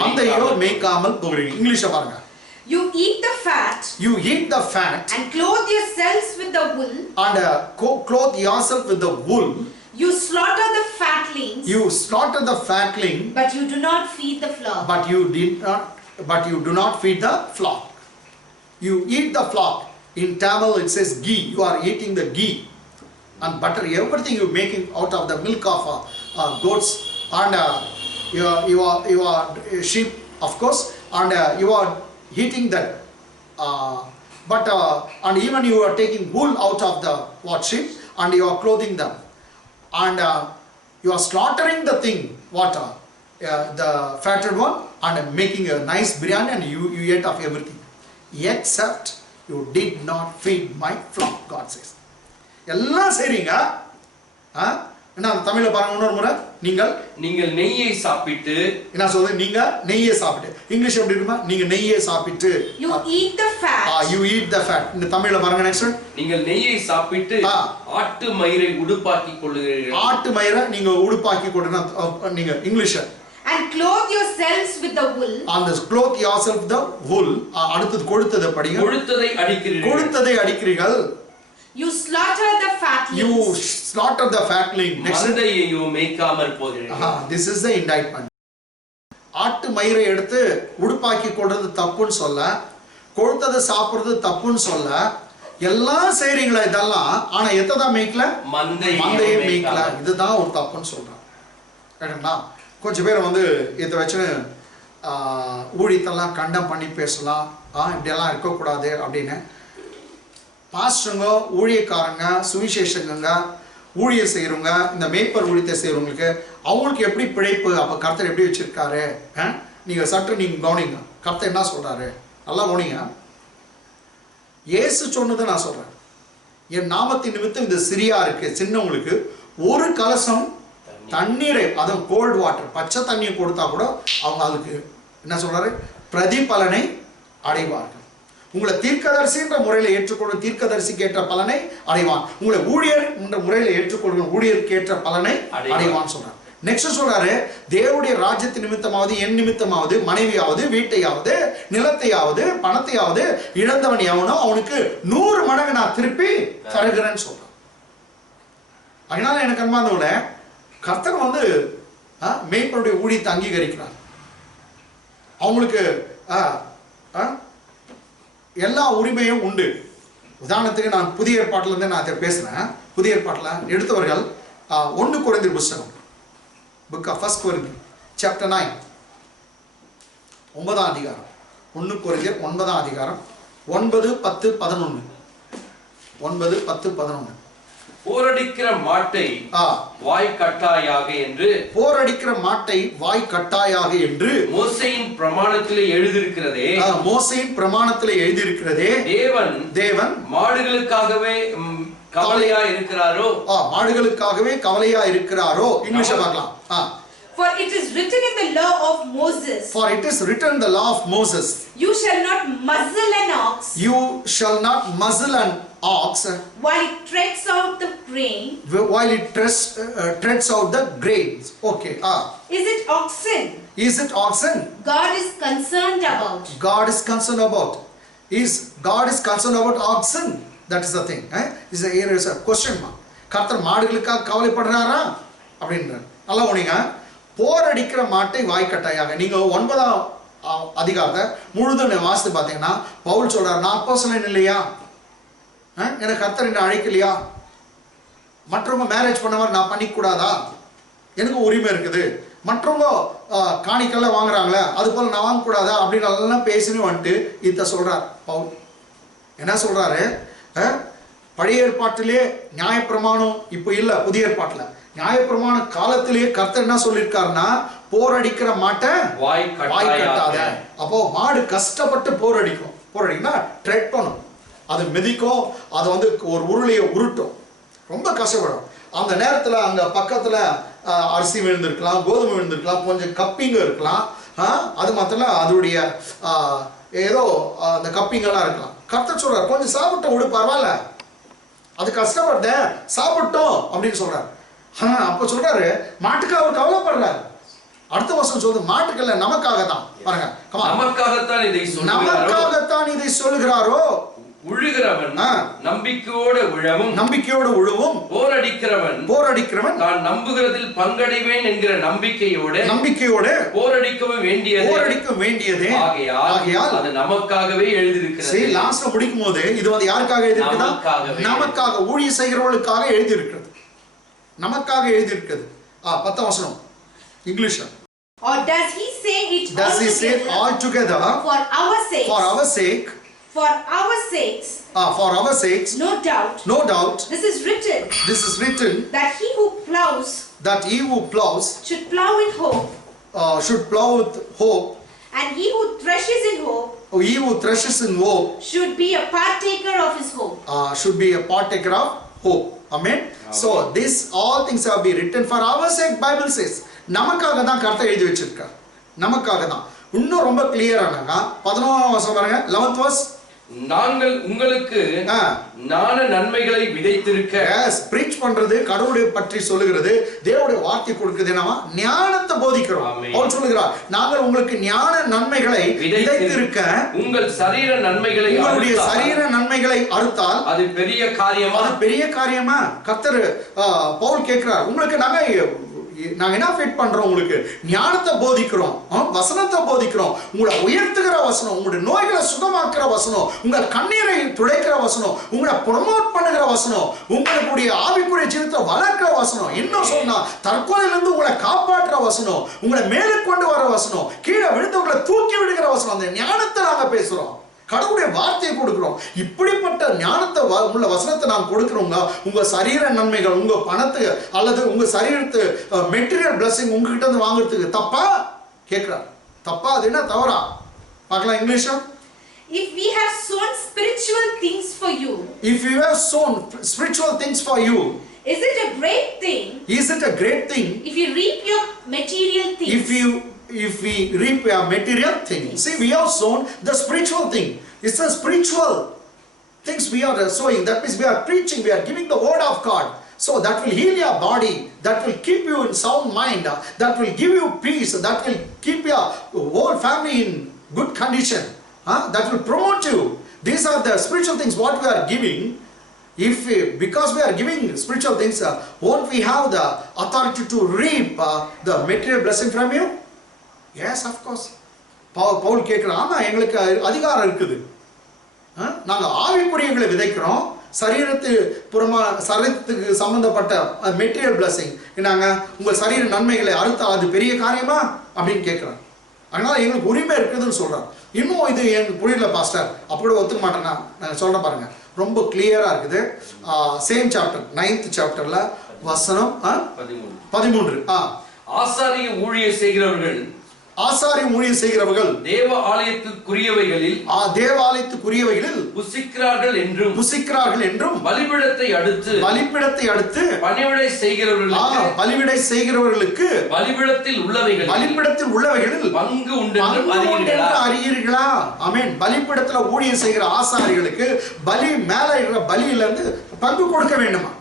மந்தையோ மேய்க்காமல் போகிறீங்க. இங்கிலீஷை பாருங்க. You eat the fat and clothe yourselves with the wool. And clothe yourself with the wool. You slaughter the fatlings. You slaughter the fatling, But you do not feed the flock. but you do not feed the flock. You eat the flock. In Tamil it says ghee. You are eating the ghee and butter. Everything you making out of the milk of goats and your sheep, of course, and you are eating that. But and even you are taking wool out of the sheep and you are clothing them, and you are slaughtering the thing the fatted one and making a nice biryani, and you ate of everything, except you did not feed my flock, God says. எல்லாம் செய்றீங்க. என்ன தமிழ்ல பாருங்க இன்னொரு முறை. நீங்கள் நெய்யை சாப்பிட்டு. என்ன சொல்றது? நீங்க நெய்யை சாப்பிட்டு. இங்கிலீஷ் எப்படி இருக்குமா? நீங்க நெய்யை சாப்பிட்டு. You eat the fat. You eat the fat. இந்த தமிழ்ல பாருங்க next one. நீங்கள் நெய்யை சாப்பிட்டு ஆட்டு மயிரை உடுப்பாக்கி கொள்ளுகிறீர்கள். ஆட்டு மயிரை நீங்க உடுப்பாக்கி கொள்ளுங்க. நீங்க English. And clothe yourselves with the wool. And clothe yourself the wool. அடுத்து கொடுத்ததை படிங்க. கொடுத்ததை அடிக்கிறீர்கள். You slaughter the fatlings. You slaughter the fatling. மந்தையையோ மேய்க்காமல் போகிறீர்கள். This is the indictment. ஆட்டு மயிரை எடுத்து உடுப்பாக்கி கொள்றது தப்புன்னு சொல்ல, கொடுத்ததை சாப்பிடுறது தப்புன்னு சொல்ல, எல்லாம் செய்றீங்களா இதெல்லாம், ஆனா எததான் மேய்க்கல? மந்தையை மேய்க்கல. இதுதான் ஒரு தப்புன்னு சொல்றான். கேட்டா கொஞ்சம் பேர் வந்து இதை வச்சு ஊழியத்தெல்லாம் கண்டம் பண்ணி பேசலாம், இப்படியெல்லாம் இருக்கக்கூடாது அப்படின்னு. பாஸ்டருங்க, ஊழியக்காரங்க, சுவிசேஷங்க, ஊழியர் செய்கிறவங்க, இந்த மேய்ப்பர் ஊழியத்தை செய்கிறவங்களுக்கு அவங்களுக்கு எப்படி பிழைப்பு, அப்போ கர்த்தர் எப்படி வச்சுருக்காரு? நீங்கள் சற்று நீங்கள் கவனிங்க. கர்த்தர் என்ன சொல்கிறாரு? நல்லா கவனிங்க. இயேசு சொன்னதை நான் சொல்கிறேன். என் நாமத்தின் நிமித்தம் இந்த சிறியா இருக்கு சின்னவங்களுக்கு ஒரு கலசம் தண்ணீரை, அதுவும் கோல்டு வாட்டர், பச்சை தண்ணியை கொடுத்தா கூட அவங்க அதுக்கு என்ன சொல்கிறாரு? பிரதிபலனை அடைவார்கள். உங்களை தீர்க்கதரிசின்ற முறையில் ஏற்றுக்கொள்ளும் தீர்க்கதரிசிக்கு ஏற்ற பலனை அடைவான். உங்களை ஊழியர் என்ற முறையில் ஏற்றுக்கொள்ளும் ஊழியருக்கு ஏற்ற பலனை அடைவான் சொல்றார். நெக்ஸ்ட் சொல்றாரு, தேவனுடைய ராஜ்யத்தின் நிமித்தமாவது, என் நிமித்தமாவது, மனைவியாவது, வீட்டையாவது, நிலத்தையாவது, பணத்தையாவது இழந்தவன் எவனோ அவனுக்கு 100 மடங்கு நான் திருப்பி தருகிறேன்னு சொல்றான். அதனால எனக்கு அன்பார்ந்தவங்களே, கர்த்தர் வந்து மேய்ப்பனுடைய ஊழியத்தை அங்கீகரிக்கிறார். அவங்களுக்கு எல்லா உரிமையும் உண்டு. உதாரணத்துக்கு நான் புதிய ஏற்பாட்டிலேருந்து நான் அதை பேசுகிறேன். புதிய ஏற்பாட்டில் எடுத்தவர்கள் 1 கொரிந்தியர் புத்தகம், புக் ஆஃப் 1 கொரிந்தியர் சாப்டர் 9, 9ஆம் அதிகாரம். 1 கொரிந்தியர் 9ஆம் அதிகாரம் 9, 10, 11. 9, 10, 11. போரடிக்கிற மாட்டை வாய் கட்டாயாக என்று, போரடிக்கிற மாட்டை வாய் கட்டாயாக என்று மோசேயின் பிரமாணத்திலே எழுதியிருக்கிறதே, மோசேயின் பிரமாணத்திலே எழுதியிருக்கிறதே, தேவன் மாடுகளுக்காகவே கவலையா இருக்கிறாரோ, மாடுகளுக்காகவே கவலையா இருக்கிறாரோ. இங்கிலீஷ் பார்க்கலாம். For it is written in the law of Moses. For it is written in the law of Moses. You shall not muzzle an ox. You shall not muzzle an ox while it treads out the grain. While it treads out the grains. Okay. Is it oxen? Is it oxen? God is concerned about. God is concerned about. Is God is concerned about oxen? That is the thing. Is a question mark. கர்த்தர் மாடுகளுக்காக கவலைப்படுறாரா அப்படின்ற. நல்லா ஓனிங்க. போரடிக்கிற மாட்டை வாய்க்கட்டாயாக. நீங்க 9ஆம் அதிகாரத்தை முழுதும் வாசித்து பார்த்தீங்கன்னா பவுல் சொல்றார், நான் அப்போஸ்தலன் இல்லையா? எனக்கு கர்த்தர் என்ன அழைக்கலையா? மற்றவங்க மேரேஜ் பண்ணவர் நான் பண்ணிக்கூடாதா? எனக்கு உரிமை இருக்குது. மற்றவங்க காணிக்கெல்லாம் வாங்குறாங்களே அது போல் நான் வாங்கக்கூடாதா அப்படின்னு எல்லாம் பேசினு வந்துட்டு இதை சொல்றார் பவுல். என்ன சொல்றாரு? பழைய ஏற்பாட்டிலே நியாயப்பிரமாணம் இப்போ இல்லை, புதிய ஏற்பாட்டில் நியாயப்பிரமாண காலத்திலேயே கர்த்தர் என்ன சொல்லியிருக்காருன்னா, போரடிக்கிற மாட்டை வாய் கட்டாத. அப்போ மாடு கஷ்டப்பட்டு போரடிக்கும். போரடிக்குன்னா ட்ரெட் பண்ணும், அது மிதிக்கும், அது வந்து ஒரு உருளையை உருட்டும், ரொம்ப கஷ்டப்படும். அந்த நேரத்தில் அங்கே பக்கத்தில் அரிசி விழுந்திருக்கலாம், கோதுமை விழுந்திருக்கலாம், கொஞ்சம் கப்பிங்க இருக்கலாம். அது மாத்திரம் அதோடைய ஏதோ அந்த கப்பிங்கெல்லாம் இருக்கலாம். கர்த்தர் சொல்றார், கொஞ்சம் சாப்பிட்டோம் விடு, பரவாயில்ல, அது கஷ்டப்பட்ட சாப்பிட்டோம் அப்படின்னு சொல்றாரு. அப்ப சொல்றாரு மாட்டுக்கு அவர் கவலைப்படுறாரு. அடுத்த வருஷம் சொல்றது மாட்டுக்கு இல்ல, நமக்காக தான். பாருங்க, நமக்காகத்தான் இதை சொல்லுகிறாரோ. உழுகிற போரடிக்கிறவன் நம்பிக்கையோடு விழவும் போரடிக்கிறவன் நான் நம்புகிறதில் பங்கடைவேன் என்கிற நம்பிக்கையோடு போரடிக்க வேண்டியதே ஆகையால் அது நமக்காகவே எழுதியிருக்கிறது. சரி, லாஸ்ட்ல முடிக்கும் போது இது வந்து யாருக்காக எழுதியிருக்குதா? நமக்காக, ஊழியம் செய்கிறவர்களுக்காக எழுதியிருக்கிறது, நமக்காக எழுதியிருக்கிறது. 10 வசனம் இங்கிலீஷ்ல. Or does he say it all together for our sake? For our sake. For our sakes. For our sakes. No doubt. This is written. That he who plows should plow in hope. Should plow with hope. And he who threshes in hope. Should be a partaker of his hope. Should be a partaker of hope. Amen. So this all things have been written for our sake. Bible says. நமக்காக தான் கர்த்தர் எழுதி வச்சிருக்கார், நமக்காக தான். இன்னும் ரொம்ப கிளியரானாங்க 11ஆம் வசனம் பாருங்க, 11th verse. நாங்கள் உங்களுக்கு ஞான நன்மைகளை விதைத்திருக்க. பிரீச் பண்றது, கடவுளை பற்றி சொல்லுகிறது, தேவனுடைய வார்த்தை கொடுக்குது, என்னவா ஞானத்தை போதிக்கிறோம். அவர் சொல்லுகிறார், நாங்கள் உங்களுக்கு ஞான நன்மைகளை விதைத்திருக்க. உங்கள் சரீர நன்மைகளை, உங்களுடைய சரீர நன்மைகளை அறுத்தால் அது பெரிய காரியமா? கர்த்தர் பவுல் கேட்கிறார், உங்களுக்கு நாங்க என்ன ஃபிட் பண்றோம்? உங்களுக்கு ஞானத்தை போதிக்கிறோம், வசனத்தை போதிக்கிறோம், உங்களை உயர்த்துகிற வசனம், உங்களுடைய நோய்களை சுகமாக்குற வசனம், உங்கள் கண்ணீரை துடைக்கிற வசனம், உங்களை ப்ரொமோட் பண்ணுகிற வசனம், உங்களுடைய ஆவிக்குரிய ஜீவிதத்தை வளர்க்கிற வசனம், இன்னும் சொன்னா தற்கொலையிலிருந்து உங்களை காப்பாற்றுற வசனம், உங்களை மேலே கொண்டு வர வசனம், கீழே விழுந்தவங்களை தூக்கி விடுகிற வசனம். அந்த ஞானத்தை நாங்க பேசுறோம், கடவுளுடைய வார்த்தையை கொடுக்கிறோம். இப்படிப்பட்ட ஞானத்தை உள்ள வசனத்தை நாம் கொடுக்கிறோங்க. உங்க சரீர நன்மைகள், உங்க பணத்துக்கு அல்லது உங்க சரீரத்து மெட்டீரியல் பிளஸிங் உங்ககிட்ட இருந்து வாங்குறதுக்கு தப்பா கேட்கிறார்? தப்பா? அது என்ன தவறா? பார்க்கலாம் இங்கிலீஷ்ல. If we have sown spiritual things for you. If you have sown spiritual things for you. Is it a great thing? Is it a great thing? If you reap your material things. If we reap a material thing. See, we have sown the spiritual thing. It's the spiritual things we are sowing. That means we are preaching, we are giving the word of God. So that will heal your body, that will keep you in sound mind, that will give you peace, that will keep your whole family in good condition, that will promote you. These are the spiritual things what we are giving. Because we are giving spiritual things, won't we have the authority to reap the material blessing from you? Yes, of course. Pavul கேட்கிறான், ஆமா எங்களுக்கு அதிகாரம் இருக்குது. நாங்கள் ஆவிக்குரியங்களை விதைக்கிறோம், சரீரத்துக்கு சம்பந்தப்பட்ட material blessing. நாங்கள் உங்கள் சரீர நன்மைகளை அறுத்தால் அது பெரிய காரியமா அப்படின்னு கேட்குறாங்க. அதனால எங்களுக்கு உரிமை இருக்குதுன்னு சொல்றாரு. இன்னும் இது எனக்கு புரியல பாஸ்டர், அப்படி ஒத்துக்க மாட்டேன்னா நான் சொல்றேன் பாருங்க, ரொம்ப கிளியரா இருக்குது. சேம் சாப்டர் 9th சாப்டர்ல வசனம் 13. ஆசாரிய ஊழியம் செய்கிறவர்கள் தேவ ஆலயத்துக்குரியவைகளில் புசிக்கிறார்கள் என்றும் பலிபீடத்தை அடுத்து பலிவிடை செய்கிறவர்களுக்கு பலிபீடத்தில் உள்ளவைகளில் பங்கு உண்டு என்று அறியீர்களா? ஆமென். பலிபீடத்துல ஊழியம் செய்கிற ஆசாரிகளுக்கு பலி மேல இருக்கிற பலியில இருந்து பங்கு கொடுக்க வேண்டுமா?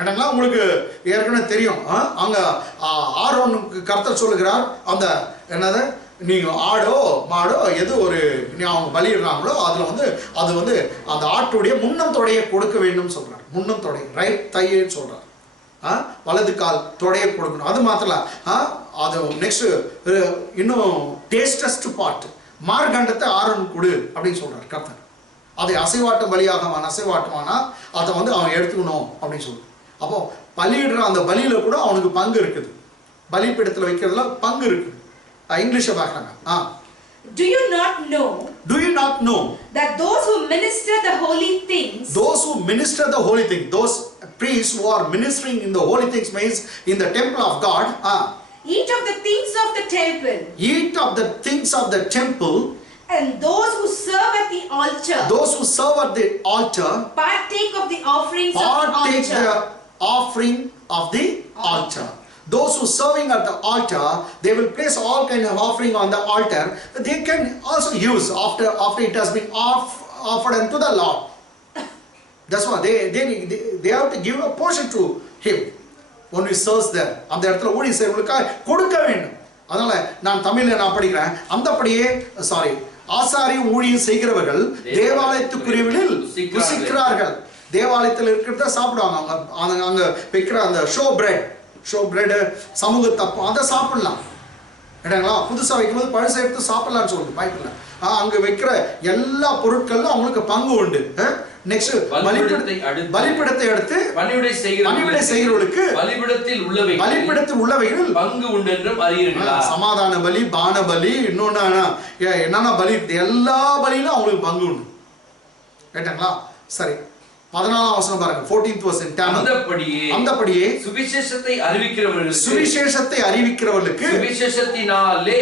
ஏன்னா உங்களுக்கு ஏற்கனவே தெரியும், அங்க ஆரோனுக்கு கர்த்தர் சொல்லுகிறார், அந்த என்னது நீங்க ஆடோ மாடோ எது ஒரு அவங்க பலியிடுறாங்களோ அது வந்து அந்த ஆட்டுடைய முன்னம் தொடையை கொடுக்க வேண்டும் சொல்றார். முன்னம் தொடை, ரைட் தையன்னு சொல்றார். வலது கால் தொடையை கொடுக்கணும். அது மாத்திரம் அது நெக்ஸ்ட் இன்னும் டேஸ்டஸ்ட் பார்ட் மார்கண்டத்தை ஆரோன் கொடு அப்படின்னு சொல்றார் கர்த்தர். அதை அசைவாட்டம் அசைவாட்டமானா அதை அவன் எடுத்துக்கணும் அப்படின்னு சொல்றார். அப்போ பலியிடுற அந்த பலியில கூட அவனுக்கு பங்கு இருக்குது, பலிபீடத்துல வைக்கிறதுல பங்கு இருக்குது. இங்கிலீஷ்ல பார்க்கறாங்க. Do you not know that those who minister the holy things, those priests who are ministering in the holy things, means in the temple of God, eat of the things of the temple, and those who serve at the altar, partake of the offerings of the altar. Those who serving at the altar, they will place all kind of offering on the altar. They can also use after it has been offered unto the Lord. That's why they have to give a portion to him when we serve there. அந்த இடத்துல ஊழியம் செய்வர்களுக்கு கொடுக்க வேண்டும். அதனால நான் தமிழ்ல படிக்கிறேன், அந்தபடியே ஆசாரி ஊழியம் செய்கிறவர்கள் தேவாலயத்துக்குரியவர்களில் புசிக்கிறார்கள். தேவாலயத்தில் இருக்கிறத சாப்பிடுவாங்க. அவங்க அங்க வைக்கிற அந்த ஷோ பிரெட் சமூக தப்பம் அதை சாப்பிடலாம் இல்லைங்களா. புதுசா வைக்கும்போது பழசை எடுத்து சாப்பிடலாம்னு சொல்லுது பைபிள்ல. அங்க வைக்கிற எல்லா பொருட்களும் அவங்களுக்கு பங்கு உண்டு. நெக்ஸ்ட் பலிபீடத்தை அடுத்து பணிவிடை செய்கிறவர்களுக்கு பலிபீடத்தில் உள்ளவைகள் பங்கு உண்டு என்றும் அறியீர்களா. சமாதான பலி, பான பலி, இன்னொன்னு என்னன்னா பலி, எல்லா பலியிலும் அவங்களுக்கு பங்கு உண்டு. கேட்டாங்களா? சரி, 14ஆம் வசனம் பாருங்க. 14th verse. அந்தபடியே சுவிசேஷத்தை அறிவிக்கிறவர்களுக்கு சுவிசேஷத்தினாலே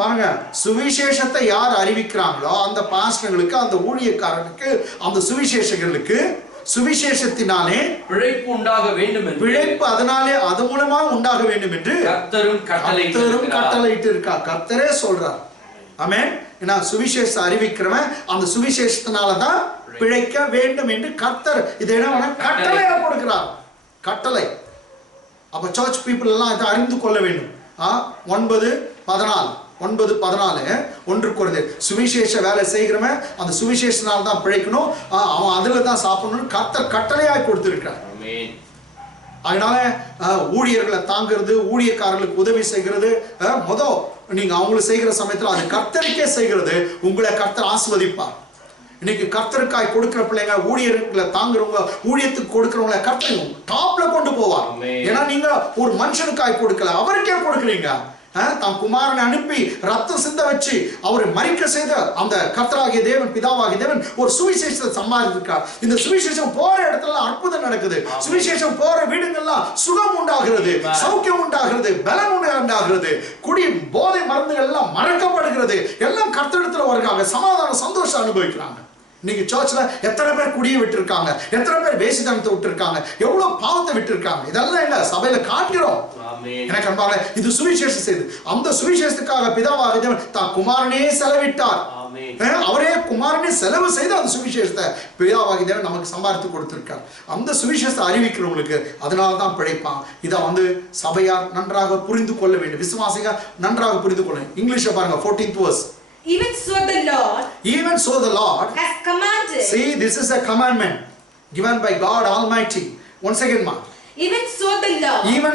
பாருங்க, சுவிசேஷத்தை யார் அறிவிக்கிறாங்களோ அந்த பாஸ்டர்களுக்கு, அந்த ஊழியக்காரனுக்கு, அந்த சுவிசேஷகர்களுக்கு சுவிசேஷத்தினாலே பிழைப்பு உண்டாக வேண்டும் என்று, பிழைப்பு அதனாலே அது மூலமா உண்டாக வேண்டும் என்று கர்த்தரும் கட்டளையிட்டு இருக்கார். கர்த்தரே சொல்றார். ஆமென். ஏன்னா சுவிசேஷத்தை அறிவிக்கிறவன் அந்த சுவிசேஷத்தினாலதான் பிழைக்க வேண்டும் என்று கர்த்தர் இதை என்ன கட்டளையா கொடுக்கிறார். கட்டளை. அப்ப சர்ச் பீப்புள் எல்லாம் இதை அறிந்து கொள்ள வேண்டும். 9:14 1 Corinthians சுவிசேஷ வேலை செய்கிறவன் அந்த சுவிசேஷனால தான் பிழைக்கணும், அவன் அதுல தான் சாப்பிடணும் கர்த்தர் கட்டளையாய் கொடுத்திருக்கிறார். அதனால ஊழியர்களை தாங்கிறது, ஊழியக்காரர்களுக்கு உதவி செய்கிறது, நீங்க அவங்களுக்கு செய்கிற சமயத்துல அது கர்த்தருக்கே செய்கிறது, உங்களை கர்த்தர் ஆசீர்வதிப்பார். இன்னைக்கு கர்த்தருக்காய் கொடுக்கிற பிள்ளைங்க, ஊழியர்களை தாங்குறவங்க, ஊழியத்துக்கு கொடுக்கிறவங்களை கர்த்தர் டாப்ல கொண்டு போவார். ஏன்னா நீங்க ஒரு மனுஷனுக்காய் கொடுக்கல, அவருக்கே கொடுக்குறீங்க. தான் குமாரனை அனுப்பி ரத்தம் சிந்த வச்சு அவரை மரிக்க செய்த அந்த கர்த்தராகிய தேவன், பிதாவாகிய தேவன் ஒரு சுவிசேஷத்தை சம்பாதித்திருக்கார். இந்த சுவிசேஷம் போற இடத்துல அற்புதம் நடக்குது. சுவிசேஷம் போற வீடுகள்லாம் சுகம் உண்டாகிறது, சௌக்கியம் உண்டாகிறது, பலம் உண்டாகிறது, குடி போதை மருந்துகள் எல்லாம் மறக்கப்படுகிறது. எல்லாம் கர்த்தரிடத்துல வருகிறாங்க, சமாதான சந்தோஷம் அனுபவிக்கிறாங்க. இன்னைக்கு சர்ச்ல எத்தனை பேர் குடியை விட்டு இருக்காங்க, எத்தனை பேர் வேசித்தனத்தை விட்டு இருக்காங்க, எவ்வளவு பாவத்தை விட்டு இருக்காங்க. இதெல்லாம் எங்க சபையில காண்கிறோம். எனக்கு அன்பான இது சுவிசேஷம் செய்து அந்த சுவிசேஷத்துக்காக பிதாவாகிய தேவன் தான் குமாரனே செலவிட்டார். அவரே குமாரனே செலவு செய்து அந்த சுவிசேஷத்தை பிதாவாகிய தேவன் நமக்கு சம்பாதித்து கொடுத்திருக்கார். அந்த சுவிசேஷத்தை அறிவிக்கிறவங்களுக்கு அதனாலதான் பிழைப்பான். இதை சபையார் நன்றாக புரிந்து கொள்ள வேண்டும், விசுவாசிக நன்றாக புரிந்து கொள்ள வேண்டும். இங்கிலீஷ்ல பாருங்க 14th verse. Even so the Lord has commanded. See, this is a commandment given by God Almighty. Once again, ma. Even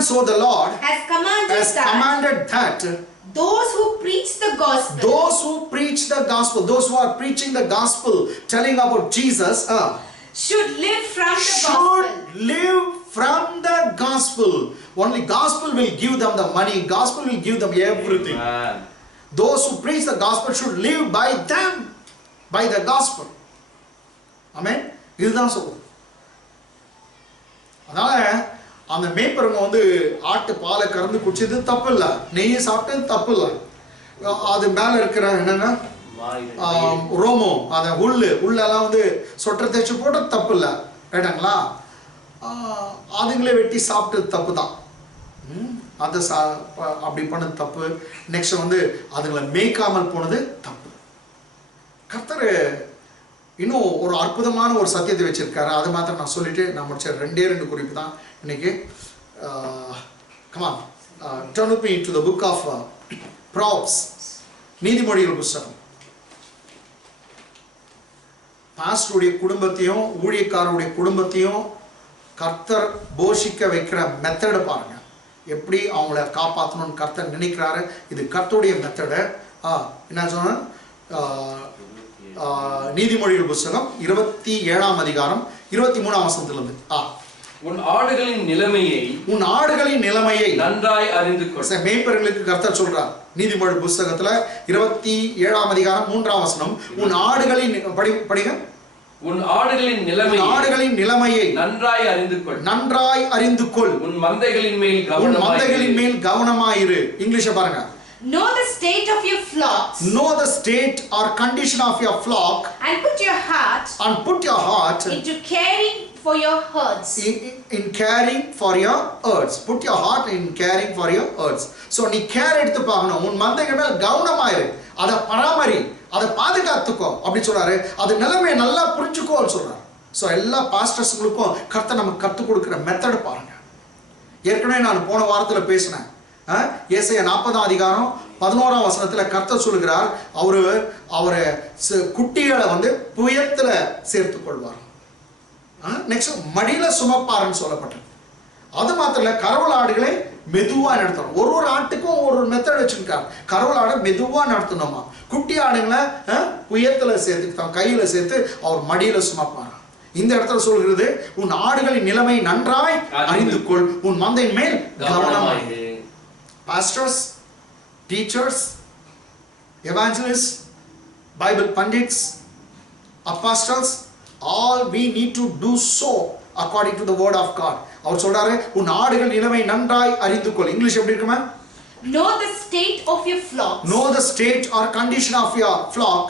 so the Lord has commanded that those who preach the gospel, those who are preaching the gospel, telling about Jesus, should live from the gospel. Only gospel will give them the money, gospel will give them everything. Those who preach the gospel should live by the gospel. Amen. இதுதான் சொல்லுவோம். அதனால அந்த மேய்ப்பருங்க ஆட்டு பாலை கறந்து குடிச்சது தப்பு இல்லை, நெய்யை சாப்பிட்டது தப்பு இல்லை. அது மேல இருக்கிற என்னன்னா ரோமோ, அந்த உள்ளெல்லாம் சொட்டை தேய்ச்சி போட்டது தப்பு இல்லை, ரைட்டாங்களா? அதுங்களே வெட்டி சாப்பிட்டது தப்பு தான், அதை அப்படி பண்ணது தப்பு. நெக்ஸ்ட் அதுங்களை மேய்க்காமல் போனது தப்பு. கர்த்தர் இன்னும் ஒரு அற்புதமான ஒரு சத்தியத்தை வச்சிருக்காரு. அது மாத்திரம் நான் சொல்லிட்டு நான் முடிச்சேன். 2 குறிப்பு தான் இன்னைக்கு. Come on, turn with me to the book of Proverbs, நீதிமொழிகள் புத்தகம். பாஸ்டருடைய குடும்பத்தையும் ஊழியக்காரருடைய குடும்பத்தையும் கர்த்தர் போஷிக்க வைக்கிற மெத்தடை பாருங்க, எப்படி அவங்கள காப்பாற்றணும்னு கர்த்தர் நினைக்கிறாரு. இது கர்த்தருடைய மெத்தடு. என்ன சொன்ன நீதிமொழிகள் புத்தகம் 27ஆம் அதிகாரம் 23ஆம் வசனத்திலிருந்து. உன் ஆடுகளின் நிலைமையை நன்றாய் அறிந்து கொள். மேய்ப்பர்களுக்கு கர்த்தர் சொல்றார் நீதிமொழி புத்தகத்துல 27ஆம் அதிகாரம் 3ஆம் வசனம். உன் ஆடுகளின் படிங்க. உன் ஆடுகளின் நிலைமையை நன்றாய் அறிந்து கொள். உன் மந்தைகளின் மேல் கவனமாயிரு. இங்கிலீஷ் பாருங்க. Know the state of your flocks. Know the state or condition of your flock. And put your heart into caring for your herds. In caring for your herds. Put your heart in caring for your herds. So நீ care எடுத்து பார்க்கணும். உன் மந்தைகள் மேல் கவனமாயிரு, அதை பராமரி, அதை பாதுகாத்துக்கோ அப்படி சொல்றாரு. அது நிலைமையை நல்லா புரிஞ்சுக்கோன்னு சொல்றாரு. ஸோ எல்லா பாஸ்டர்ஸ்களுக்கும் கர்த்தர் நமக்கு கற்றுக் கொடுக்குற மெத்தட் பாருங்க. ஏற்கனவே நான் போன வாரத்தில் பேசினேன். ஏசாயா 40ஆம் அதிகாரம் 11ஆம் வசனத்துல கர்த்தர் சொல்கிறார் அவரை குட்டிகளை வந்து புயத்துல சேர்த்துக் கொள்வார். நெக்ஸ்ட் மடியில சுமப்பாருன்னு சொல்லப்பட்டது. அது மாத்திரம் இல்ல, கறவல் ஆடுகளை மெதுவா நடத்தணும். ஒரு ஆட்டுக்கும் ஒரு மெத்தட் வச்சிருக்காரு. கறவல் ஆடை மெதுவா நடத்தணுமா, குட்டி ஆடுங்களை புயத்துல சேர்த்து தன் கையில சேர்த்து அவர் மடியில சுமப்பார். இந்த இடத்துல சொல்கிறது, உன் ஆடுகளின் நிலைமை நன்றாய் அறிந்து கொள், உன் மந்தையின் மேல் கவனமாய். Pastors, teachers, evangelists, Bible pundits, apostles, all we need to do so according to the word of God. அவர் சொல்றாரு, உன் ஆடுகள் நிலைமை நன்றாய் அறிந்து கொள். இங்கிலீஷ் எப்படி இருக்குமா? Know the state of your flock. Know the state or condition of your flock.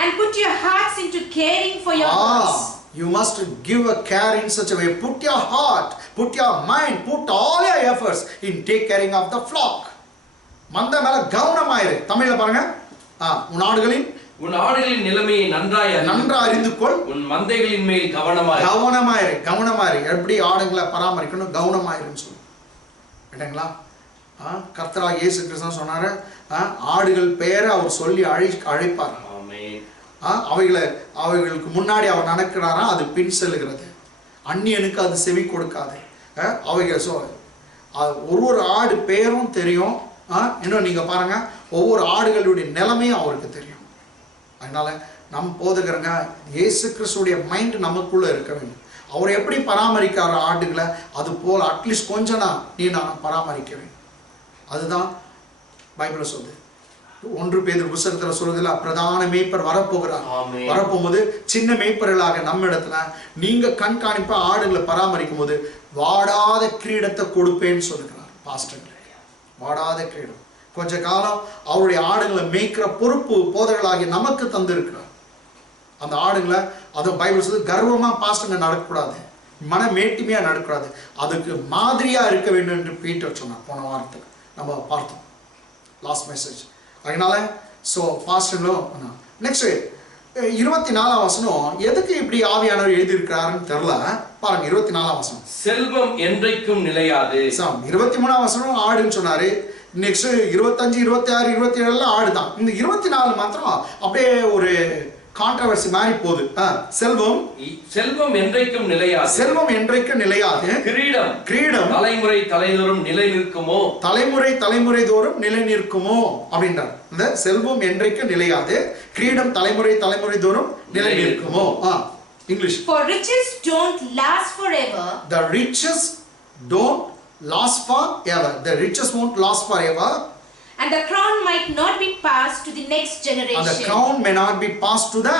And put your hearts into caring for your herds. You must give a care in such a way. Put your heart, put your mind, put all your efforts in take caring of the flock. மந்தை மேல கவனமாயிரு. தமிழ்ல பாருங்க, உன் ஆடுகளின் நிலைமையை நன்றாய் அறிந்து கொள், உன் மந்தைகளின் மேல் கவனமாயிரு. எப்படி ஆடுகளை பராமரிக்கணும், கவனமாயிருன்னு சொல்லு. கேட்டீங்களா? கர்த்தராகிய இயேசு கிறிஸ்து சொன்னாரு, ஆடுகள் பெயரை அவர் சொல்லி அழைப்பார். அவைகளுக்கு முன்னாடி அவர் நடக்கிறாரா, அது பின் செல்லுகிறது. அந்நியனுக்கு அது செவி கொடுக்காது. அவைகள் ஒரு ஆடு பெயரும் தெரியும். இன்னும் நீங்க பாருங்க, ஒவ்வொரு ஆடுகளுடைய நிலைமையும் அவருக்கு தெரியும். அதனால நம் போதுகிறங்க இயேசு கிறிஸ்துடைய மைண்ட் நமக்குள்ள இருக்க வேண்டும். அவர் எப்படி பராமரிக்கார ஆடுகளை, அது போல் அட்லீஸ்ட் கொஞ்சம் நான் பராமரிக்க வேண்டும். அதுதான் பைபிள்ல சொல்லுது. 1 பேதுரு புத்தகத்துல சொல்றதுல, பிரதான மேய்ப்பர் வரப்போகிறார். வரப்போகும்போது சின்ன மேய்ப்பர்களாக நம்ம இடத்துல நீங்க கண்காணிப்பா ஆடுகளை பராமரிக்கும் போது வாடாத கிரீடத்தை கொடுப்பேன்னு சொல்லுகிறார் பாஸ்டர். வாடாத கிரீடம். கொஞ்ச காலம் அவருடைய ஆடுகளை மேய்க்கிற பொறுப்பு போதகர்களாகி நமக்கு தந்திருக்கிறார். அந்த ஆடுகளை, அதுவும் பைபிள் சொல்லுது, கர்வமா பாஸ்டர்ங்க நடக்கக்கூடாது, மன மேட்டிமையா நடக்கக்கூடாது, அதுக்கு மாதிரியா இருக்க வேண்டும் என்று பீட்டர் சொன்னார். போன வாரத்துக்கு நம்ம பார்த்தோம், லாஸ்ட் மெசேஜ். அதனால பாஸ்டர்களும் நெக்ஸ்ட் 24ஆம் வசனம் எதுக்கு இப்படி ஆவியானவர் எழுதியிருக்கிறாருன்னு தெரியல. பாருங்க 24ஆம் வசனம், செல்வம் என்றைக்கும் நிலையாது. 23ஆம் வசனம் ஆடுன்னு சொன்னாரு. நெக்ஸ்ட் 25, 26, 27 எல்லாம் ஆடுதான். இந்த 24 மாத்திரம் அப்படியே ஒரு கான்ட்ரோவர்சி மாதிரி போகுது. செல்வம் என்றைக்கும் நிலையாது. கிரீடம் தலைமுறை தோறும் நிலை நிற்குமோ அப்படின்றார். இந்த செல்வம் என்றைக்கும் நிலையாது, கிரீடம் தலைமுறை தோறும் நிலை நிற்குமோ. English. For riches don't last forever. The riches don't last forever. The riches won't last forever. And the crown might not be passed to the next generation. And the crown may not be passed to the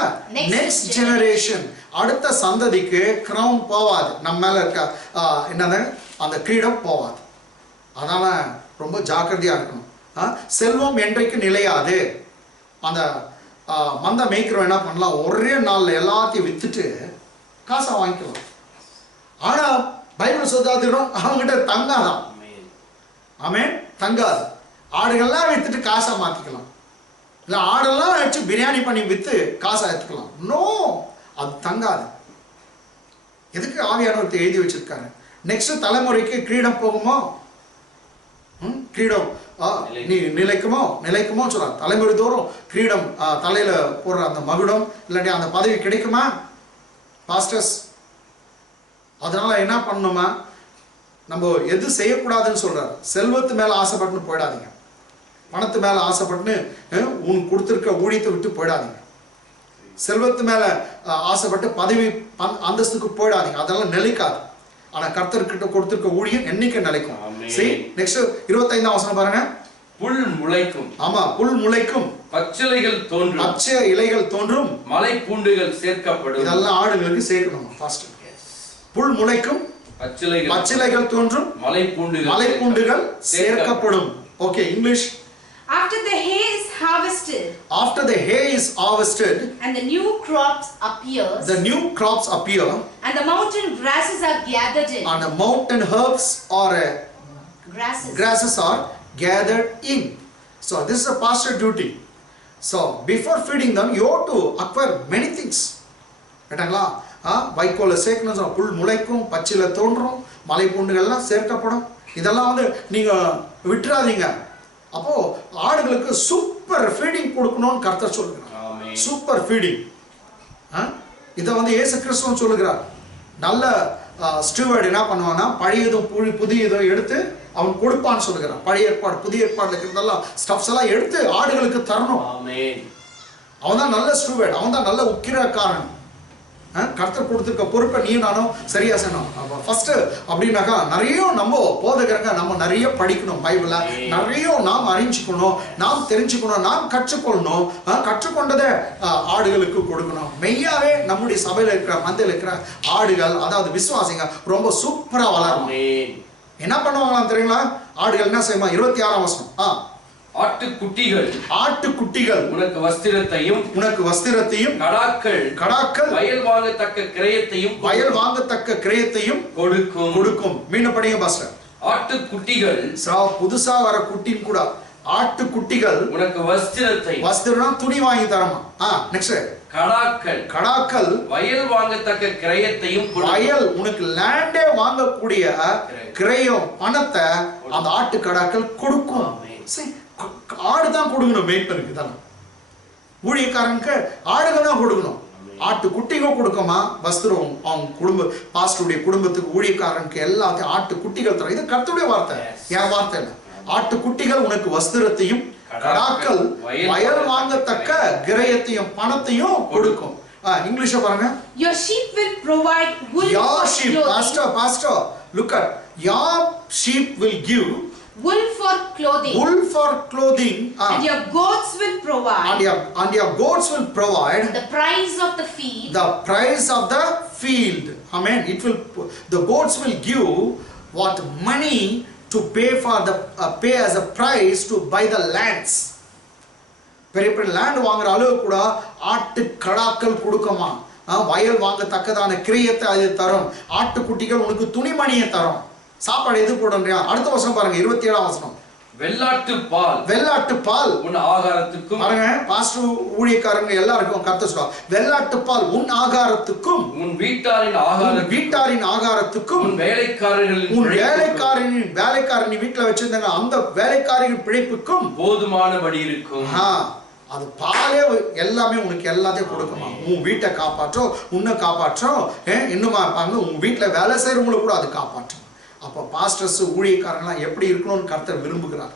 next generation. அடுத்த சந்ததிக்கு crown போவாது. நம்ம மேல இருக்க என்னது அந்த கிரீடம் போவாது. அதனால ரொம்ப ஜாக்கிரதையா இருக்கணும். செல்வம் என்றைக்கு நிலையாது. அந்த மந்த மேய்க்கிறவன் என்ன பண்ணலாம், ஒரே நாள்ல எல்லாத்தையும் வித்துட்டு காசை வாங்கிக்கலாம். ஆனா பைபிள் சொல்லாதிரும் அவங்ககிட்ட தங்காதான். ஆமென், தங்காது. ஆடுகள்லாம் வித்துட்டு காசை மாத்திக்கலாம், இல்லை ஆடெல்லாம் வச்சு பிரியாணி பண்ணி வித்து காசை எடுத்துக்கலாம். நோ, அது தங்காது. எதுக்கு ஆவியானவர்களை எழுதி வச்சிருக்காரு? நெக்ஸ்ட் தலைமுறைக்கு கிரீடம் போகுமோ, கிரீடம் நீ நிலைக்குமோ சொல்றாங்க. தலைமுறை தோறும் கிரீடம் தலையில போடுற அந்த மகுடம் இல்லாட்டி அந்த பதவி கிடைக்குமா பாஸ்டர்ஸ்? அதனால என்ன பண்ணணுமா, நம்ம எது செய்யக்கூடாதுன்னு சொல்றாரு. செல்வத்து மேல ஆசைப்பட்டுன்னு போயிடாதீங்க, பணத்து மேல ஆசைப்பட்டுன்னு உன் கொடுத்துருக்க ஊழியத்தை விட்டு போயிடாதீங்க. செல்வத்து மேல ஆசைப்பட்டு பதவி அந்தஸ்துக்கு போயிடாதீங்க, அதெல்லாம் நிலைக்காது. ஆனா கர்த்தர்கிட்ட கொடுத்திருக்க ஊழியம் என்னைக்கு நிலைக்கும். சரி, நெக்ஸ்ட் 25ஆம் வசனம் பாருங்க. புல் முளைக்கும். ஆமா, புல் முளைக்கும், பச்சை இலைகள் தோன்றும், மலை பூண்டுகள் சேர்க்கப்படும். இதெல்லாம் ஆடுகளுக்கு சேர்க்கணும். ஃபர்ஸ்ட் புல் முளைக்கும், பச்சிலைகள் தோன்றும், மலை பூண்டுகள் சேர்க்கப்படும். Okay, English. After the hay is harvested, and the new crops appear, and the mountain grasses are gathered in, and the mountain herbs or grasses are gathered in. So this is a pastor duty. So before feeding them, you have to acquire many things. கேட்டாங்களா? வைக்கோல சேர்க்கணும், புல் முளைக்கும், பச்சில தோன்றும், மலை பூண்டுகள்லாம் சேர்க்கப்படும். இதெல்லாம் நீங்க விட்டுறாதீங்க. அப்போ ஆடுகளுக்கு சூப்பர் ஃபீடிங் கொடுக்கணும்னு கர்த்தர் சொல்லுகிறார். Super feeding. இதை வந்து இயேசு கிறிஸ்துவும் சொல்லுகிறார். நல்ல ஸ்டூவர்ட் என்ன பண்ணுவான்னா பழையதும் புதியதும் எடுத்து அவன் கொடுப்பான்னு சொல்லுகிறான். பழைய ஏற்பாடு புதிய ஏற்பாடுல இருக்கிறதெல்லாம் ஸ்டப்ஸ் எல்லாம் எடுத்து ஆடுகளுக்கு தரணும். அவன் தான் நல்ல ஸ்டூவர்ட், அவன் தான் நல்ல உக்கிரக்காரன். கர்த்தர் கொடுத்துருக்க பொறுப்பை நீ நானும் சரியா செய்யணும். அப்போ ஃபர்ஸ்ட் அப்படின்னாக்கா நிறைய நம்ம போதகரங்க நம்ம நிறைய படிக்கணும். பைபிள நிறைய நாம் அறிஞ்சுக்கணும், நாம் தெரிஞ்சுக்கணும், நாம் கற்றுக்கொள்ளணும். கற்றுக்கொண்டதை ஆடுகளுக்கு கொடுக்கணும். மெய்யாவே நம்முடைய சபையில இருக்கிற மந்தையில் இருக்கிற ஆடுகள், அதாவது விசுவாசிங்க ரொம்ப சூப்பரா வளரும். என்ன பண்ணுவாங்களாம் தெரியுங்களா? ஆடுகள் என்ன செய்யுமா? 26ஆம் வசனம். ஆட்டுக்குட்டிகள் உனக்கு வஸ்திரத்தையும் கடாக்கள் வயல் வாங்கத்தக்க கிரயத்தையும் கொடுக்கும். மீண்டும் படிங்க பாஸ்டர். ஆட்டுக்குட்டிகள் புதுசா வர குட்டின்னு கூட ஆட்டுக்குட்டிகள் உனக்கு வஸ்திரம் துணி வாங்கி தரமா. நெக்ஸ்ட் கடாக்கள் வயல் வாங்கத்தக்க கிரயத்தையும், வயல் உனக்கு லேண்டே வாங்கக்கூடிய கிரயம் பணத்தை அந்த ஆட்டு கடாக்கள் கொடுக்கும். ஆடுதான் கொடுக்கணும், மேய்ப்பனுக்கு தான். ஊழியக்காரனுக்கு ஆடுகள் தான் கொடுக்கணும். ஆட்டு குட்டிகள் கொடுக்கமா வஸ்திரம் அவங்க குடும்ப பாஸ்டருடைய குடும்பத்துக்கு ஊழியக்காரனுக்கு எல்லாத்தையும் ஆட்டு குட்டிகள் தரும். இது கர்த்தருடைய வார்த்தை, என் வார்த்தை இல்லை. ஆட்டு குட்டிகள் உனக்கு வஸ்திரத்தையும் கடாக்கள் வயல் வாங்கத்தக்க கிரயத்தையும் பணத்தையும் கொடுக்கும். இங்கிலீஷ் பாருங்க. Your sheep will provide wool. Your sheep, pastor, look at. Your sheep will give wool for clothing. And your goats will provide. And your goats will provide the price of the field. The price of the field. Amen. The goats will give what money to pay as a price to buy the lands. பெரிய land வாங்குற அளவு கூட ஆட்டு கடாக்கள் கொடுக்குமா. வயல் வாங்கத்தக்கதான கிரியத்தை அது தரும். ஆட்டுக்குட்டிகள் உனக்கு துணிமணியை தரும். சாப்பாடு எது போடுறியா? அடுத்த வருஷம் பாருங்க, 27ஆம் வசனம். வெள்ளாட்டு பால் உன் ஆகாரத்துக்கும். பாருங்க, பாஸ்டர் ஊழியக்காரங்க எல்லாருக்கும் கர்த்தர் சொல்றார், வெள்ளாட்டு பால் உன் ஆகாரத்துக்கும், உன் வீட்டாரின் ஆகாரத்துக்கும், உன் வேலைக்காரன் வீட்டுல வச்சிருந்தாங்க அந்த வேலைக்காரின் பிழைப்புக்கும் போதுமானபடி இருக்கும். அது பாலே எல்லாமே உனக்கு எல்லாத்தையும் கொடுக்குமா. உன் வீட்டை காப்பாற்றும், உன்னை காப்பாற்றும், இன்னுமா உன் வீட்டுல வேலை செய்யறவங்களுக்கு கூட அது காப்பாற்றும். அப்போ பாஸ்டர்ஸ் ஊழியக்காரங்களாம் எப்படி இருக்கணும்னு கர்த்தர் விரும்புகிறார்.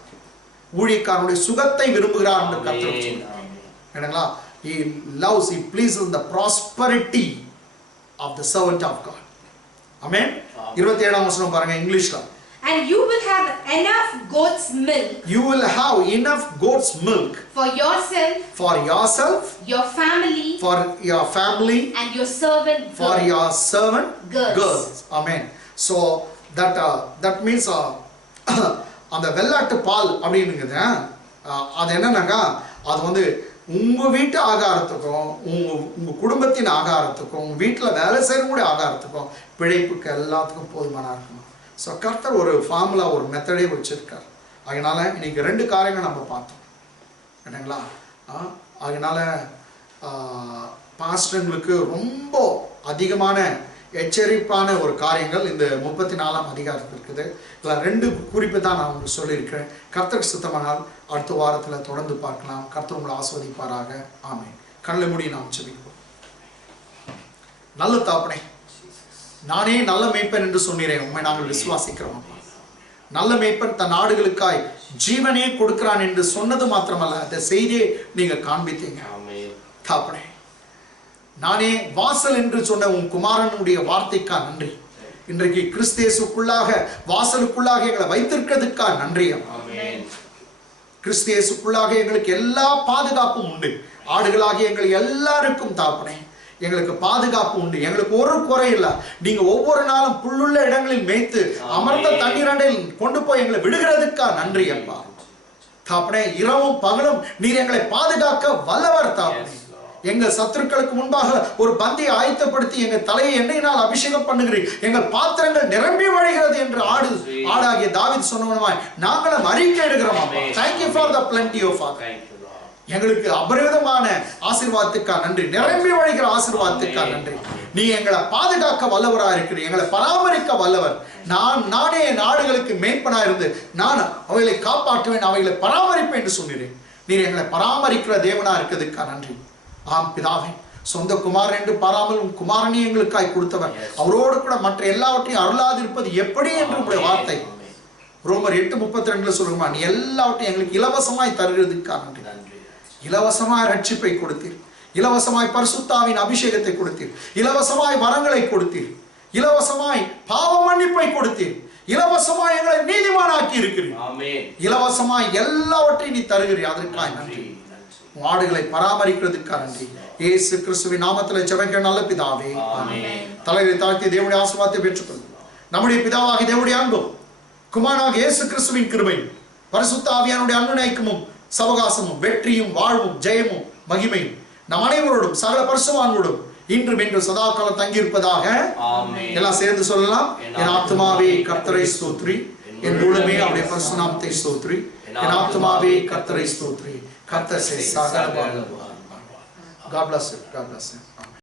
ஊழியக்காரனுடைய சுகத்தை விரும்புகிறார் என்று கர்த்தர் சொல்றார். He loves, he pleases the prosperity of the servant of God. Amen. 27ஆம் வசனம் பாருங்க இங்கிலீஷ்ல. And you will have enough goat's milk. You will have enough goat's milk for yourself, your family, and your servant girls. Amen. So that means அந்த வெள்ளாட்டு பால் அப்படின்னுங்குது. அது என்னன்னாக்கா அது வந்து உங்க வீட்டு ஆகாரத்துக்கும் உங்க குடும்பத்தின் ஆகாரத்துக்கும் உங்க வீட்டில் வேலை செய்யக்கூடிய ஆகாரத்துக்கும் பிழைப்புக்கு எல்லாத்துக்கும் போதுமானா இருக்கணும். ஸோ கர்த்தர் ஒரு ஃபார்முலா, ஒரு மெத்தடே வச்சிருக்கார். அதனால இன்னைக்கு 2 காரியங்கள் நம்ம பார்த்தோம் என்னங்களா. அதனால பாஸ்டர்களுக்கு ரொம்ப அதிகமான எச்சரிப்பான ஒரு காரியங்கள் இந்த 34ஆம் அதிகாரத்தில் இருக்குது. இதில் 2 குறிப்பு தான் நான் உங்களுக்கு சொல்லியிருக்கிறேன். கர்த்தருக்கு சித்தமானால் அடுத்த வாரத்தில் தொடர்ந்து பார்க்கலாம். கர்த்தர் உங்களை ஆஸ்வதிப்பாராக. ஆமென். கண்களை மூடி நாம் ஜெபிப்போம். நல்ல தாப்பனே, நானே நல்ல மேய்ப்பன் என்று சொன்னீரேன், உண்மை நாங்கள் விசுவாசிக்கிறோம். நல்ல மேய்ப்பன் தன் ஆடுகளுக்காய் ஜீவனே கொடுக்கிறான் என்று சொன்னது மாத்திரமல்ல, அந்த செய்தியை நீங்க காண்பித்தீங்க தாப்பனே. நானே வாசல் என்று சொன்ன உன் குமாரனுடைய வார்த்தைக்கா நன்றி. இன்றைக்கு கிறிஸ்தேசுக்குள்ளாக வாசலுக்குள்ளாக எங்களை வைத்திருக்கிறதுக்கா நன்றி. கிறிஸ்தேசுக்குள்ளாக எங்களுக்கு எல்லா பாதுகாப்பும் உண்டு. ஆடுகளாகிய எங்கள் எல்லாருக்கும் தாப்பனே எங்களுக்கு பாதுகாப்பு உண்டு. எங்களுக்கு ஒரு குறை இல்லை. நீங்க ஒவ்வொரு நாளும் புல்லுள்ள இடங்களில் மேய்த்து அமர்ந்த தண்ணீரண்டையில் கொண்டு போய் எங்களை விடுகிறதுக்கா நன்றி அப்பா தாப்பனே. இரவும் பகலும் நீர் எங்களை பாதுகாக்க வல்லவர் தாப்பனே. எங்கள் சத்துருக்களுக்கு முன்பாக ஒரு பந்தியை ஆயத்தப்படுத்தி எங்கள் தலையை எண்ணெயினால் அபிஷேகம் பண்ணுகிறீர். எங்கள் பாத்திரங்கள் நிரம்பி வழிகிறது என்று ஆடாகிய தாவீது சொன்னவனுமாய் நாங்களும் அறிக்கை எடுக்கிறோம். Thank you for the plenty of Father. எங்களுக்கு அபரிவிதமான ஆசீர்வாதத்துக்காக நன்றி, நிரம்பி வழிகிற ஆசீர்வாதத்துக்காக நன்றி. நீ எங்களை பாதுகாக்க வல்லவரா இருக்கிறீர், எங்களை பராமரிக்க வல்லவர். நானே என் ஆடுகளுக்கு மேய்ப்பனா இருந்து நான் அவைகளை காப்பாற்றுவேன், அவைகளை பராமரிப்பேன் என்று சொன்னீரேன். நீர் எங்களை பராமரிக்கிற தேவனா இருக்கிறதுக்காக நன்றி. ஆம் பிதாவே, சொந்த குமாரன் என்று பாராமல் உன் குமாரனை எங்களுக்காய் கொடுத்தவர், அவரோடு கூட மற்ற எல்லாவற்றையும் அருளாதிருப்பது எப்படி என்று உங்களுடைய வார்த்தை ரோமர் 8:32 சொல்லுமா, நீ எல்லாவற்றையும் எங்களுக்கு இலவசமாய் தருகிறதுக்காக நன்றி. இலவசமாய் ரட்சிப்பை கொடுத்தீர், இலவசமாய் பரிசுத்தாவின் அபிஷேகத்தை கொடுத்தீர், இலவசமாய் வரங்களை கொடுத்தீர், இலவசமாய் பாவ மன்னிப்பை கொடுத்தீர், இலவசமாய் எங்களை நீதிமானாக்கி இருக்கிறீர். இலவசமாய் எல்லாவற்றையும் நீ தருகிறீர், அதற்காக நன்றி. ஆடுகளை பராமரிக்கிறதுக்காக நன்றி. இயேசு கிறிஸ்துவின் நாமத்தில் ஜெபிக்கிற நல்ல பிதாவே, தலைகளை தாழ்த்தி தேவனுடைய ஆசீர்வாதத்தை பெற்றுக்கொள்ளும். நம்முடைய பிதாவாகி தேவனுடைய அன்பும் குமாரனாகிய இயேசு கிறிஸ்துவின் கிருபையும் பரிசுத்த ஆவியானுடைய அன்பு ஐக்கியமும் சவகாசமும் வெற்றியும் வாழ்வும் ஜெயமும் மகிமையும் நம் அனைவரோடும் சகல பரிசுத்தவான்களோடும் இன்றும் என்று சதா காலம் தங்கியிருப்பதாக. எல்லாம் சேர்ந்து சொல்லலாம். என் ஆத்துமாவே கர்த்தரை ஸ்தோத்திரி, என் உள்ளமே அவருடைய பரிசுத்த நாமத்தை ஸ்தோத்திரி, என் ஆத்துமாவே கர்த்தரை ஸ்தோத்திரி. கர்த்தர் சகல God bless you. God bless you.